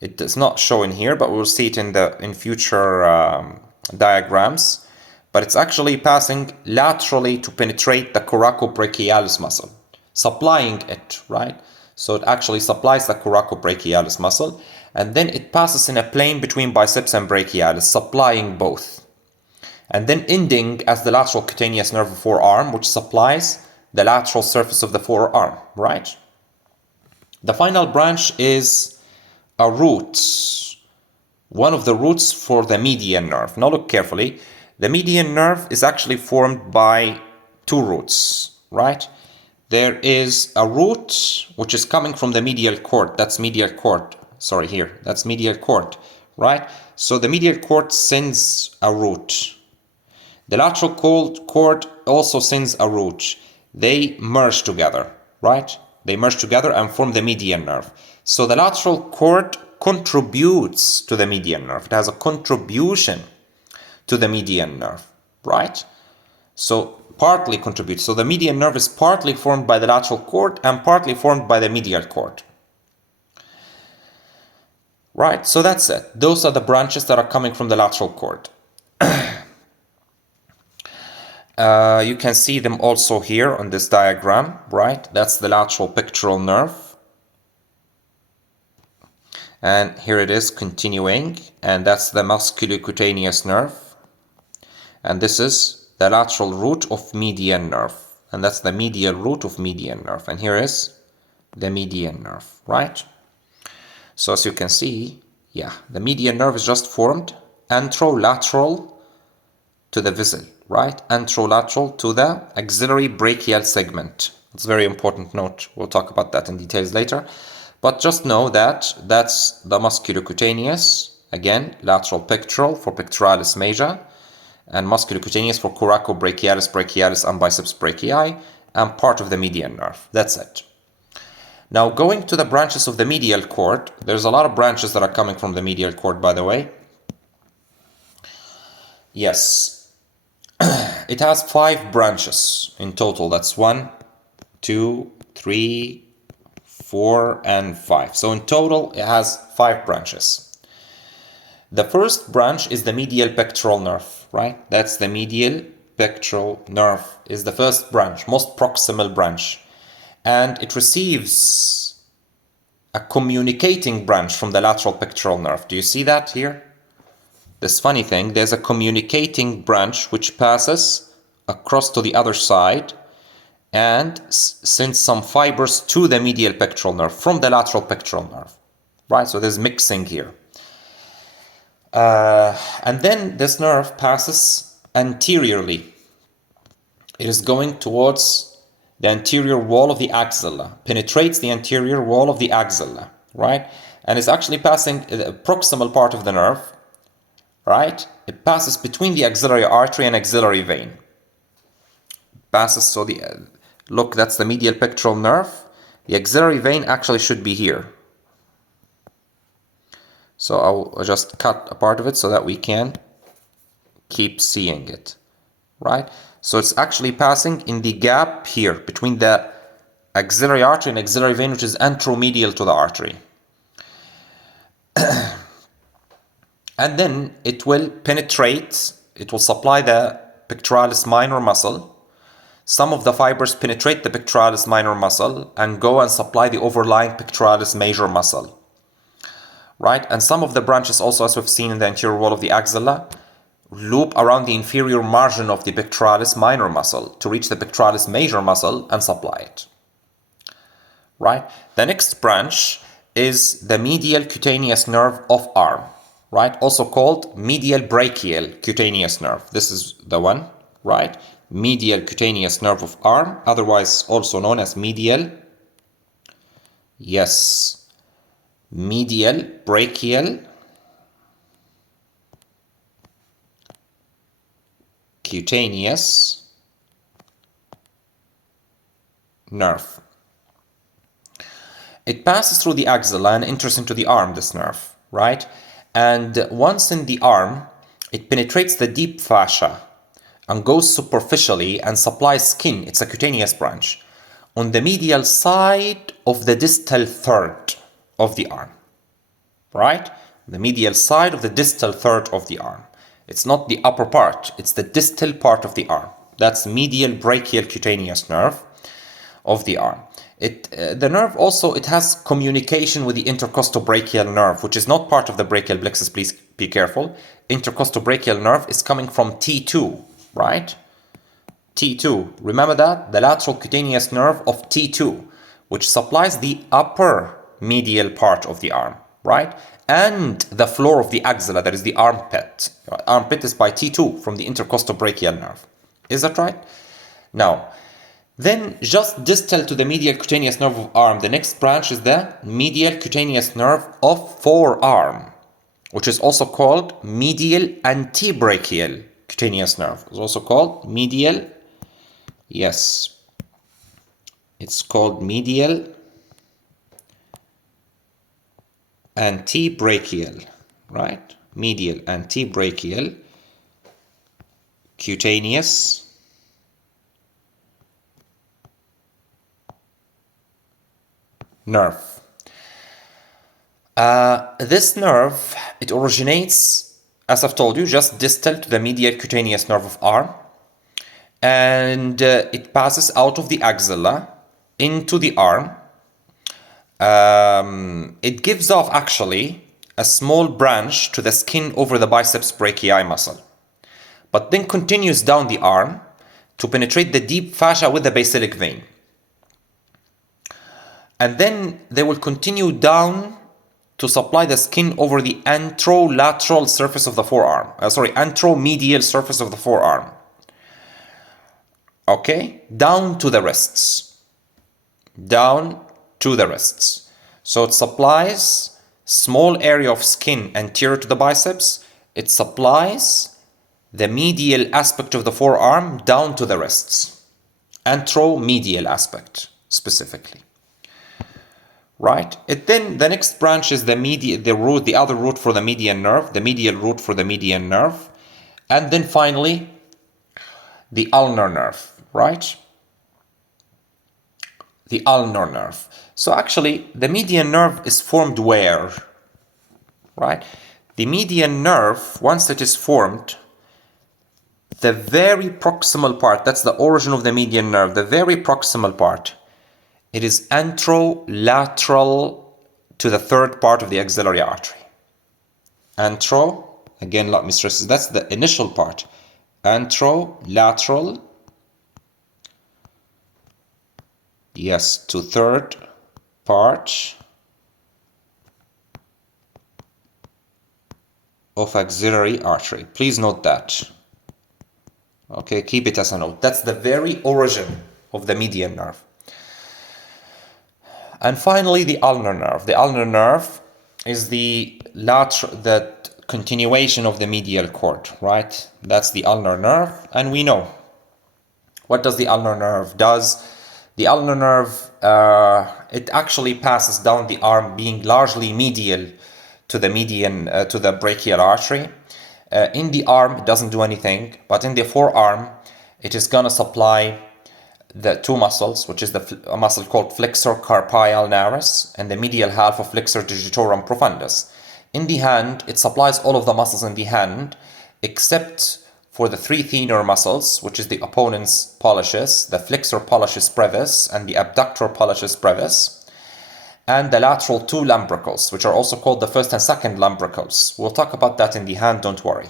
It does not show in here, but we'll see it in future diagrams. But it's actually passing laterally to penetrate the coracobrachialis muscle, supplying it, right? So it actually supplies the coracobrachialis muscle. And then it passes in a plane between biceps and brachialis, supplying both. And then ending as the lateral cutaneous nerve of forearm, which supplies the lateral surface of the forearm, right? The final branch is a root, one of the roots for the median nerve. Now look carefully. The median nerve is actually formed by two roots, right? There is a root which is coming from the medial cord. That's medial cord. That's medial cord, right? So the medial cord sends a root. The lateral cord also sends a root. They merge together, right? They merge together and form the median nerve. So the lateral cord contributes to the median nerve. It has a contribution to the median nerve, right? So partly contributes. So the median nerve is partly formed by the lateral cord and partly formed by the medial cord. Right, so that's it. Those are the branches that are coming from the lateral cord. You can see them also here on this diagram, right? That's the lateral pectoral nerve. And here it is continuing, and that's the musculocutaneous nerve. And this is the lateral root of median nerve. And that's the medial root of median nerve. And here is the median nerve, right? So as you can see, yeah, the median nerve is just formed anterolateral to the vessel, right? Anterolateral to the axillary brachial segment. It's a very important note. We'll talk about that in details later. But just know that that's the musculocutaneous, again, lateral pectoral for pectoralis major, and musculocutaneous for coracobrachialis, brachialis, and biceps brachii, and part of the median nerve. That's it. Now, going to the branches of the medial cord, there's a lot of branches that are coming from the medial cord, by the way. Yes, it has 5 branches in total. That's 1, 2, 3, 4, and 5. So in total, it has 5 branches. The first branch is the medial pectoral nerve, right? That's the medial pectoral nerve is the first branch, most proximal branch. And it receives a communicating branch from the lateral pectoral nerve. Do you see that here? This funny thing, there's a communicating branch which passes across to the other side and sends some fibers to the medial pectoral nerve from the lateral pectoral nerve, right? So there's mixing here. And then this nerve passes anteriorly. It is going towards the anterior wall of the axilla, penetrates the anterior wall of the axilla, right? And is actually passing the proximal part of the nerve, right? It passes between the axillary artery and axillary vein. Passes, so the, look, that's the medial pectoral nerve. The axillary vein actually should be here. So I'll just cut a part of it so that we can keep seeing it, right? So it's actually passing in the gap here between the axillary artery and axillary vein, which is anteromedial to the artery. And then it will penetrate, it will supply the pectoralis minor muscle. Some of the fibers penetrate the pectoralis minor muscle and go and supply the overlying pectoralis major muscle, right? And some of the branches also, as we've seen in the anterior wall of the axilla, loop around the inferior margin of the pectoralis minor muscle to reach the pectoralis major muscle and supply it, right? The next branch is the medial cutaneous nerve of arm, right? Also called medial brachial cutaneous nerve. This is the one, right? Medial cutaneous nerve of arm, otherwise also known as medial, yes, medial brachial cutaneous nerve. It passes through the axilla and enters into the arm, this nerve, right? And once in the arm, it penetrates the deep fascia and goes superficially and supplies skin. It's a cutaneous branch on the medial side of the distal third of the arm, right? The medial side of the distal third of the arm. It's not the upper part, it's the distal part of the arm. That's medial brachial cutaneous nerve of the arm. The nerve also, it has communication with the intercostobrachial nerve, which is not part of the brachial plexus. Please be careful. Intercostobrachial nerve is coming from T2, right? T2. Remember that? The lateral cutaneous nerve of T2, which supplies the upper medial part of the arm, right? And the floor of the axilla, that is the armpit. Armpit is by T2 from the intercostobrachial nerve. Is that right? Now, then just distal to the medial cutaneous nerve of arm, the next branch is the medial cutaneous nerve of forearm, which is also called medial antebrachial cutaneous nerve. It's also called medial, yes, it's called medial antebrachial, right? Medial antebrachial cutaneous nerve. This nerve, it originates, as I've told you, just distal to the medial cutaneous nerve of arm, and it passes out of the axilla into the arm. It gives off actually a small branch to the skin over the biceps brachii muscle, but then continues down the arm to penetrate the deep fascia with the basilic vein. And then they will continue down to supply the skin over the anterolateral surface of the forearm. Anteromedial surface of the forearm. Okay? Down to the wrists. Down to the wrists. So it supplies small area of skin anterior to the biceps. It supplies the medial aspect of the forearm down to the wrists. Anteromedial aspect, specifically. Right? Then the next branch is the other root for the median nerve, the medial root for the median nerve, and then finally the ulnar nerve, right? The ulnar nerve. So actually, the median nerve is formed where? Right? The median nerve, once it is formed, the very proximal part, that's the origin of the median nerve, the very proximal part, it is anterolateral to the third part of the axillary artery. Again, let me stress this, that's the initial part. Anterolateral, yes, to third part of axillary artery. Please note that. Okay, keep it as a note. That's the very origin of the median nerve. And finally, the ulnar nerve. The ulnar nerve is the continuation of the medial cord, right? That's the ulnar nerve, and we know. What does the ulnar nerve does? The ulnar nerve, it actually passes down the arm, being largely medial to the brachial artery. In the arm, it doesn't do anything, but in the forearm, it is gonna supply the two muscles, which is a muscle called flexor carpi ulnaris and the medial half of flexor digitorum profundus. In the hand, it supplies all of the muscles in the hand except for the three thenar muscles, which is the opponent's pollicis, the flexor pollicis brevis and the abductor pollicis brevis, and the lateral two lumbricals, which are also called the first and second lumbricals. We'll talk about that in the hand, don't worry.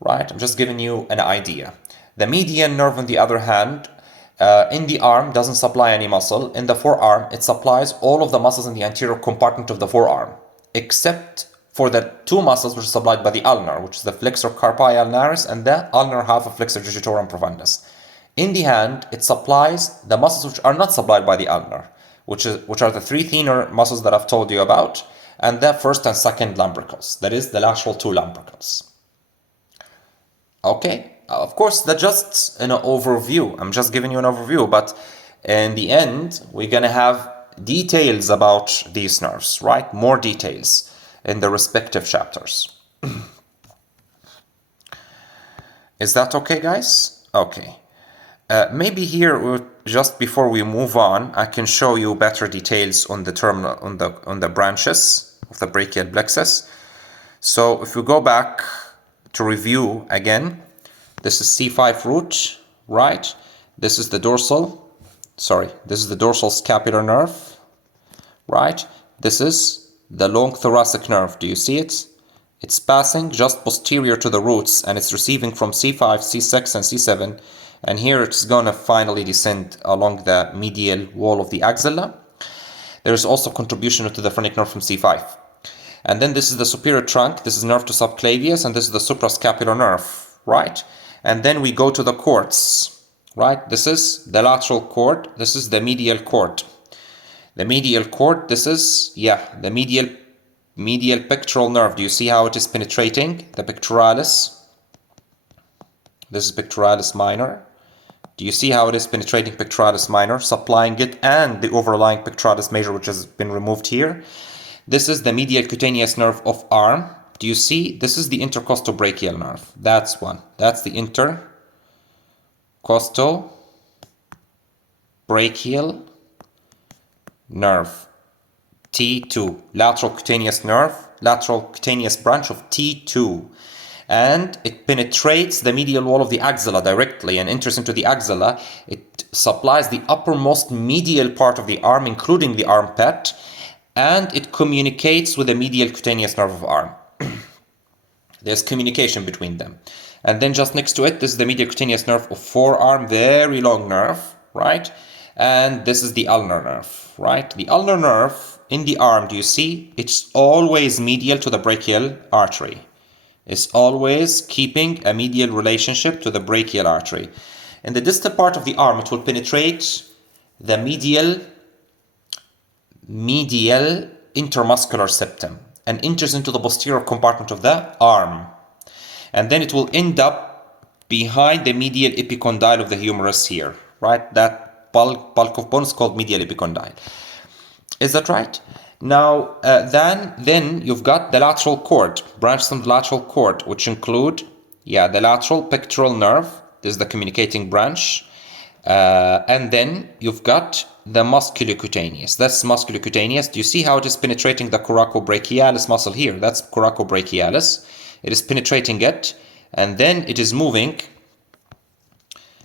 Right? I'm just giving you an idea. The median nerve, on the other hand, in the arm doesn't supply any muscle. In the forearm, it supplies all of the muscles in the anterior compartment of the forearm, except for the two muscles which are supplied by the ulnar, which is the flexor carpi ulnaris and the ulnar half of flexor digitorum profundus. In the hand, it supplies the muscles which are not supplied by the ulnar, which are the three thenar muscles that I've told you about, and the first and second lumbricals, that is the lateral two lumbricals. Okay? Of course, that's just an overview. I'm just giving you an overview, but in the end, we're going to have details about these nerves, right? More details in the respective chapters. Is that okay, guys? Okay. Maybe here, just before we move on, I can show you better details on the terminal, on the branches of the brachial plexus. So if we go back to review again, this is C5 root, right? This is the dorsal scapular nerve, right? This is the long thoracic nerve. Do you see it? It's passing just posterior to the roots and it's receiving from C5, C6, and C7. And here it's going to finally descend along the medial wall of the axilla. There is also contribution to the phrenic nerve from C5. And then this is the superior trunk. This is nerve to subclavius, and this is the suprascapular nerve, right? And then we go to the cords, right? This is the lateral cord. This is the medial cord. The medial cord, this is, the medial pectoral nerve. Do you see how it is penetrating? The pectoralis. This is pectoralis minor. Do you see how it is penetrating pectoralis minor, supplying it, and the overlying pectoralis major, which has been removed here? This is the medial cutaneous nerve of arm. Do you see? This is the intercostobrachial nerve. That's one. That's the intercostobrachial nerve. T2. Lateral cutaneous nerve. Lateral cutaneous branch of T2. And it penetrates the medial wall of the axilla directly and enters into the axilla. It supplies the uppermost medial part of the arm, including the armpit, and it communicates with the medial cutaneous nerve of arm. There's communication between them. And then just next to it, this is the medial cutaneous nerve of forearm, very long nerve, right? And this is the ulnar nerve, right? The ulnar nerve in the arm, do you see? It's always medial to the brachial artery. It's always keeping a medial relationship to the brachial artery. In the distal part of the arm, it will penetrate the medial intermuscular septum and enters into the posterior compartment of the arm. And then it will end up behind the medial epicondyle of the humerus here, right? That bulk of bone is called medial epicondyle. Is that right? Now, then you've got the lateral cord, branches from the lateral cord, which include, the lateral pectoral nerve. This is the communicating branch. And then you've got the musculocutaneous. That's musculocutaneous. Do you see how it is penetrating the coracobrachialis muscle here? That's coracobrachialis. It is penetrating it, and then it is moving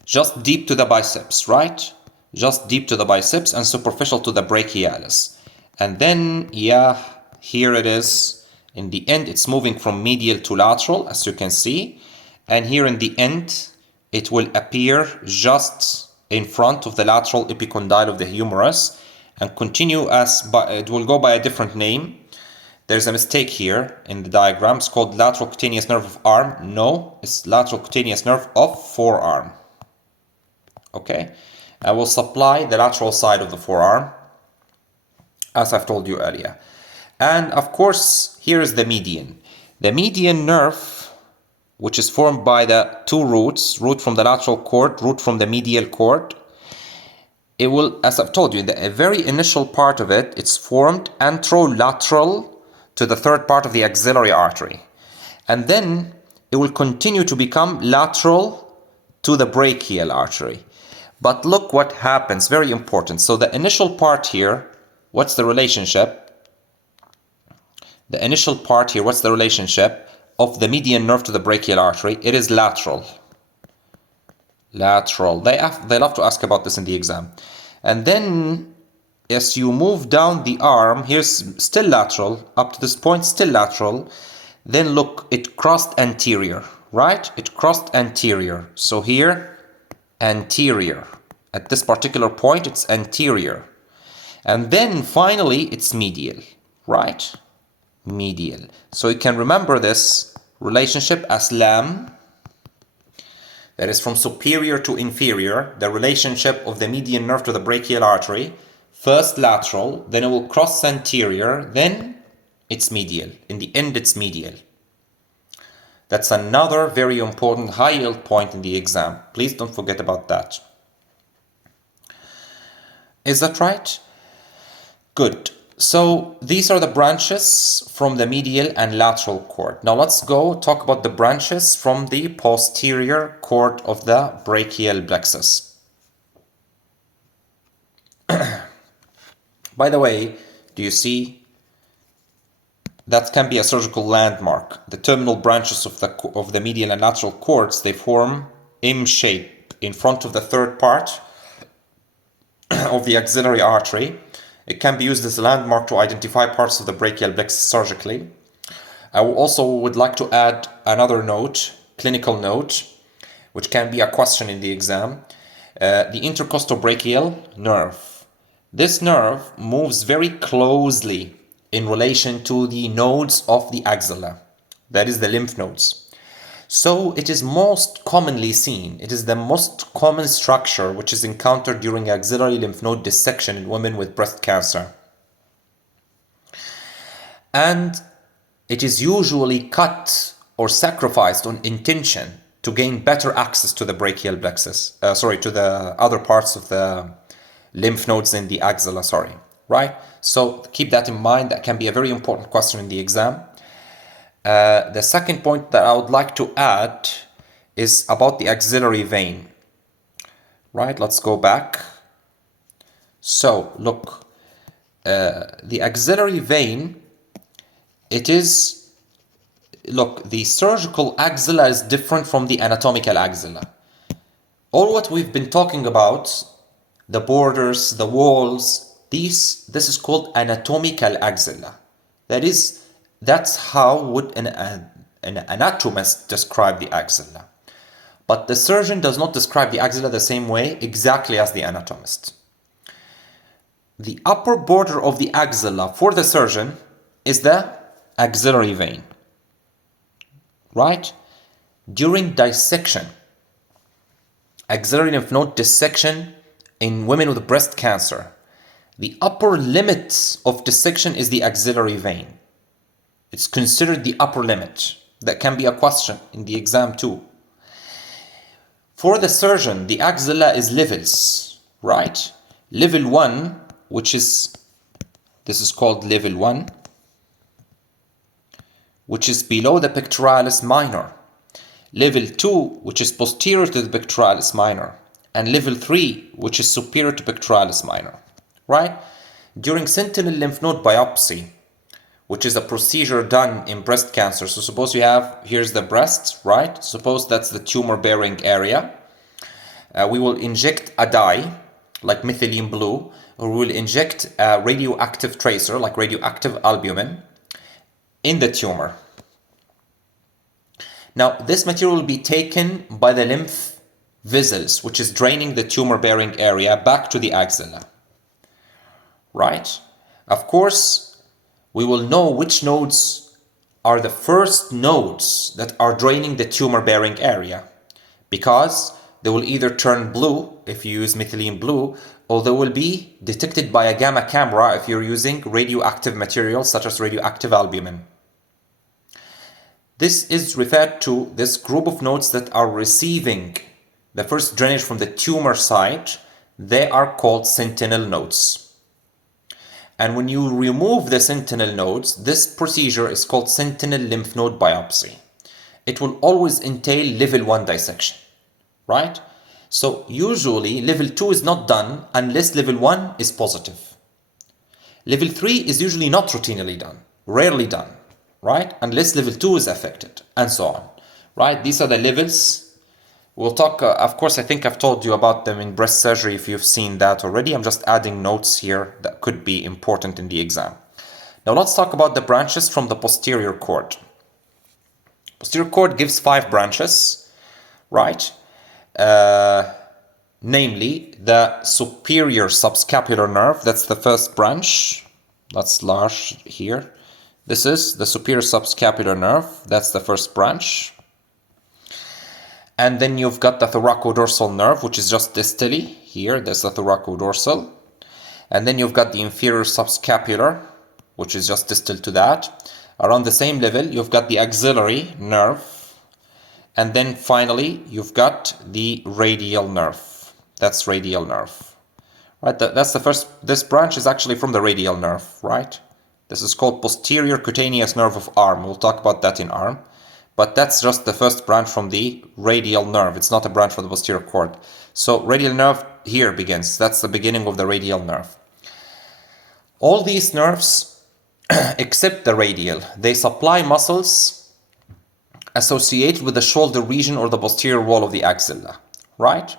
just deep to the biceps, right? Just deep to the biceps and superficial to the brachialis. And then, here it is. In the end, it's moving from medial to lateral, as you can see. And here in the end, it will appear just in front of the lateral epicondyle of the humerus and continue it will go by a different name. There's a mistake here in the diagram. It's called lateral cutaneous nerve of arm. No, it's lateral cutaneous nerve of forearm. Okay, I will supply the lateral side of the forearm, as I've told you earlier. And of course, here is the median. The median nerve, which is formed by the two roots, root from the lateral cord, root from the medial cord. It will, as I've told you, in the very initial part of it, it's formed anterolateral to the third part of the axillary artery. And then it will continue to become lateral to the brachial artery. But look what happens, very important. So the initial part here, what's the relationship? The initial part here, what's the relationship of the median nerve to the brachial artery? It is lateral. Lateral. They love to ask about this in the exam. And then, as you move down the arm, here's still lateral. Up to this point, still lateral. Then look, it crossed anterior, right? It crossed anterior. So here, anterior. At this particular point, it's anterior. And then finally, it's medial, right? Medial. So you can remember this relationship as LAM. That is from superior to inferior, the relationship of the median nerve to the brachial artery. First lateral, then it will cross anterior, then it's medial. In the end, it's medial. That's another very important high-yield point in the exam. Please don't forget about that. Is that right? Good. So these are the branches from the medial and lateral cord. Now let's go talk about the branches from the posterior cord of the brachial plexus. By the way, do you see? That can be a surgical landmark. The terminal branches of the medial and lateral cords, they form M shape in front of the third part of the axillary artery. It can be used as a landmark to identify parts of the brachial plexus surgically. I also would like to add another note, clinical note, which can be a question in the exam. The intercostobrachial nerve. This nerve moves very closely in relation to the nodes of the axilla, that is the lymph nodes. So it is most commonly seen. It is the most common structure which is encountered during axillary lymph node dissection in women with breast cancer. And it is usually cut or sacrificed on intention to gain better access to the brachial plexus, to the other parts of the lymph nodes in the axilla, right? So keep that in mind. That can be a very important question in the exam. The second point that I would like to add is about the axillary vein, right? Let's go back. So look, the axillary vein, it is, look, the surgical axilla is different from the anatomical axilla. All what we've been talking about, the borders, the walls, this is called anatomical axilla. That's how would an anatomist describe the axilla. But the surgeon does not describe the axilla the same way exactly as the anatomist. The upper border of the axilla for the surgeon is the axillary vein, right? During dissection, axillary lymph node dissection in women with breast cancer, the upper limit of dissection is the axillary vein. It's considered the upper limit. That can be a question in the exam too. For the surgeon, the axilla is levels, right? Level 1, this is called level 1, which is below the pectoralis minor. Level 2, which is posterior to the pectoralis minor. And level 3, which is superior to pectoralis minor, right? During sentinel lymph node biopsy, which is a procedure done in breast cancer. So suppose here's the breast, right? Suppose that's the tumor-bearing area. We will inject a dye, like methylene blue, or we will inject a radioactive tracer, like radioactive albumin, in the tumor. Now, this material will be taken by the lymph vessels, which is draining the tumor-bearing area back to the axilla, right? Of course, we will know which nodes are the first nodes that are draining the tumor-bearing area, because they will either turn blue if you use methylene blue, or they will be detected by a gamma camera if you're using radioactive materials such as radioactive albumin. This is referred to this group of nodes that are receiving the first drainage from the tumor site. They are called sentinel nodes. And when you remove the sentinel nodes, this procedure is called sentinel lymph node biopsy. It will always entail level 1 dissection, right? So usually level 2 is not done unless level 1 is positive. Level 3 is usually not routinely done, rarely done, right? Unless level 2 is affected, and so on, right? These are the levels. We'll talk, of course, I think I've told you about them in breast surgery if you've seen that already. I'm just adding notes here that could be important in the exam. Now let's talk about the branches from the posterior cord. Posterior cord gives 5 branches, right? Namely, the superior subscapular nerve, that's the first branch. That's large here. This is the superior subscapular nerve, that's the first branch. And then you've got the thoracodorsal nerve, which is just distally. Here, there's the thoracodorsal. And then you've got the inferior subscapular, which is just distal to that. Around the same level, you've got the axillary nerve. And then finally, you've got the radial nerve. That's radial nerve. Right, that's the first. This branch is actually from the radial nerve, right? This is called posterior cutaneous nerve of arm. We'll talk about that in arm. But that's just the first branch from the radial nerve. It's not a branch from the posterior cord. So radial nerve here begins. That's the beginning of the radial nerve. All these nerves, except the radial, they supply muscles associated with the shoulder region or the posterior wall of the axilla, right?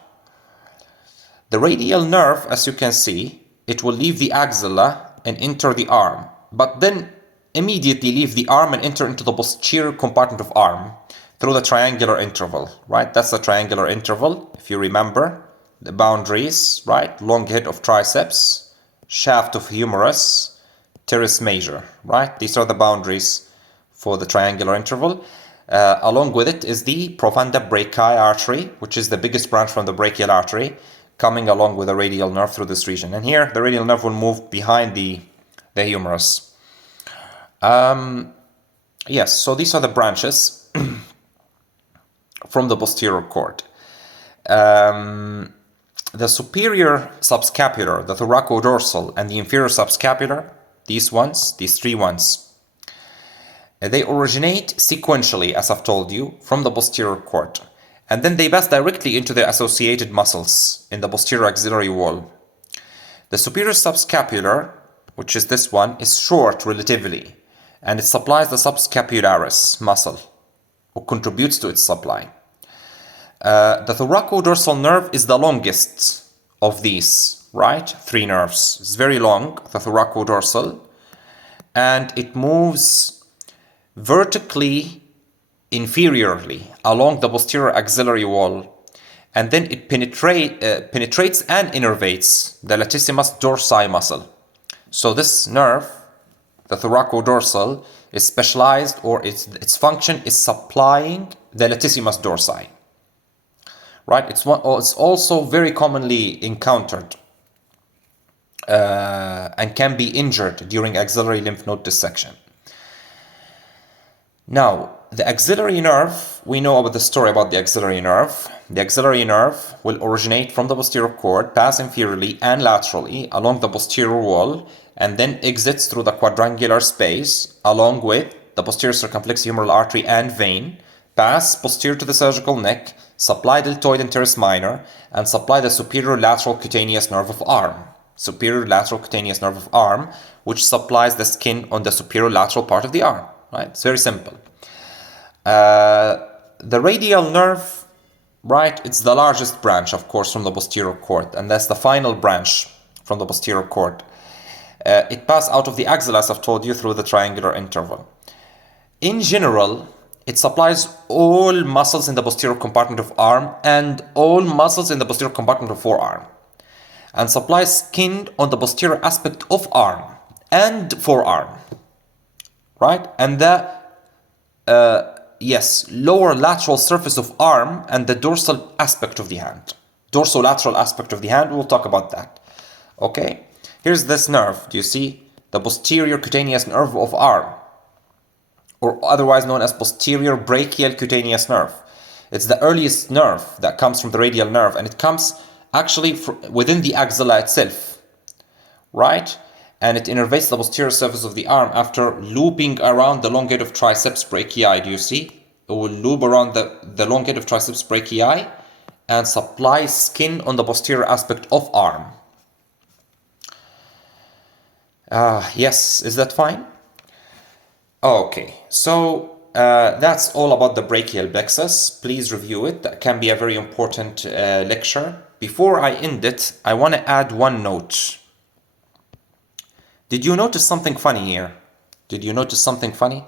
The radial nerve, as you can see, it will leave the axilla and enter the arm, but then immediately leave the arm and enter into the posterior compartment of arm through the triangular interval, right? That's the triangular interval, if you remember. The boundaries, right? Long head of triceps, shaft of humerus, teres major, right? These are the boundaries for the triangular interval. Along with it is the profunda brachii artery, which is the biggest branch from the brachial artery, coming along with the radial nerve through this region. And here, the radial nerve will move behind the humerus. Yes, so these are the branches from the posterior cord. the superior subscapular, the thoracodorsal, and the inferior subscapular, these three ones, they originate sequentially, as I've told you, from the posterior cord. And then they pass directly into the associated muscles in the posterior axillary wall. The superior subscapular, which is this one, is short relatively, and it supplies the subscapularis muscle, or contributes to its supply. The thoracodorsal nerve is the longest of these, right? Three nerves. It's very long, the thoracodorsal, and it moves vertically inferiorly along the posterior axillary wall, and then it penetrates and innervates the latissimus dorsi muscle. So this nerve, the thoracodorsal, is specialized, or its function is supplying the latissimus dorsi. Right? It's also very commonly encountered and can be injured during axillary lymph node dissection. Now, the axillary nerve, we know about the story about the axillary nerve. The axillary nerve will originate from the posterior cord, pass inferiorly and laterally along the posterior wall, and then exits through the quadrangular space along with the posterior circumflex humeral artery and vein, pass posterior to the surgical neck, supply deltoid and teres minor, and supply the superior lateral cutaneous nerve of arm. Superior lateral cutaneous nerve of arm, which supplies the skin on the superior lateral part of the arm. Right? It's very simple. The radial nerve, right? It's the largest branch, of course, from the posterior cord, and that's the final branch from the posterior cord. It passes out of the axilla, as I've told you, through the triangular interval. In general, it supplies all muscles in the posterior compartment of arm and all muscles in the posterior compartment of forearm, and supplies skin on the posterior aspect of arm and forearm, right? And the lower lateral surface of arm and the dorsal aspect of the hand. Dorsolateral aspect of the hand, we'll talk about that. Okay, here's this nerve. Do you see? The posterior cutaneous nerve of arm, or otherwise known as posterior brachial cutaneous nerve. It's the earliest nerve that comes from the radial nerve, and it comes actually within the axilla itself, right? And it innervates the posterior surface of the arm after looping around the long head of triceps brachii. Do you see? It will loop around the long head of triceps brachii and supply skin on the posterior aspect of arm. Yes, is that fine? Okay, so that's all about the brachial plexus. Please review it. That can be a very important lecture. Before I end it, I want to add one note. Did you notice something funny here? Did you notice something funny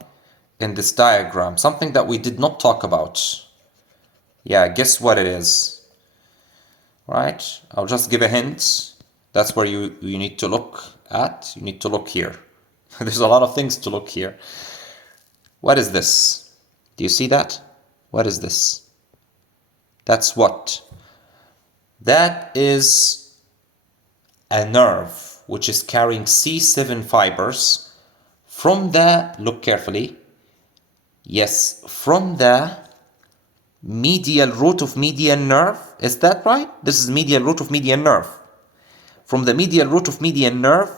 in this diagram? Something that we did not talk about. Yeah, guess what it is? Right? I'll just give a hint. That's where you need to look at. You need to look here. There's a lot of things to look here. What is this? Do you see that? What is this? That's what? That is a nerve which is carrying C7 fibers from the, look carefully, yes, from the medial root of median nerve. Is that right? This is medial root of median nerve. From the medial root of median nerve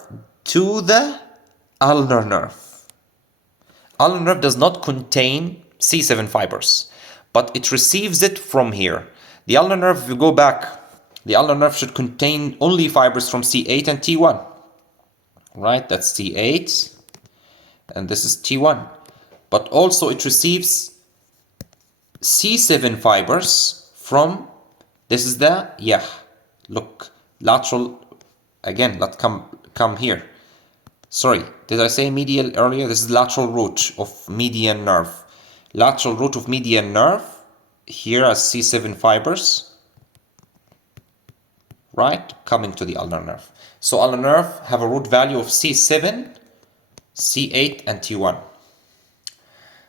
to the ulnar nerve. Ulnar nerve does not contain C7 fibers, but it receives it from here. The ulnar nerve, if you go back, the ulnar nerve should contain only fibers from C8 and T1. Right, that's C8, and this is T1. But also it receives C7 fibers from, this is the, look, lateral, again, let's come here. Sorry, did I say medial earlier? This is lateral root of median nerve. Lateral root of median nerve, here as C7 fibers, right, coming to the ulnar nerve. So ulnar nerve have a root value of C7, C8, and T1.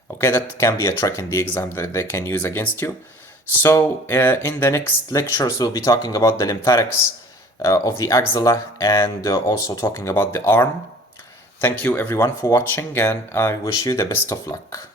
Okay, that can be a trick in the exam that they can use against you. So in the next lectures, we'll be talking about the lymphatics of the axilla and also talking about the arm. Thank you everyone for watching, and I wish you the best of luck.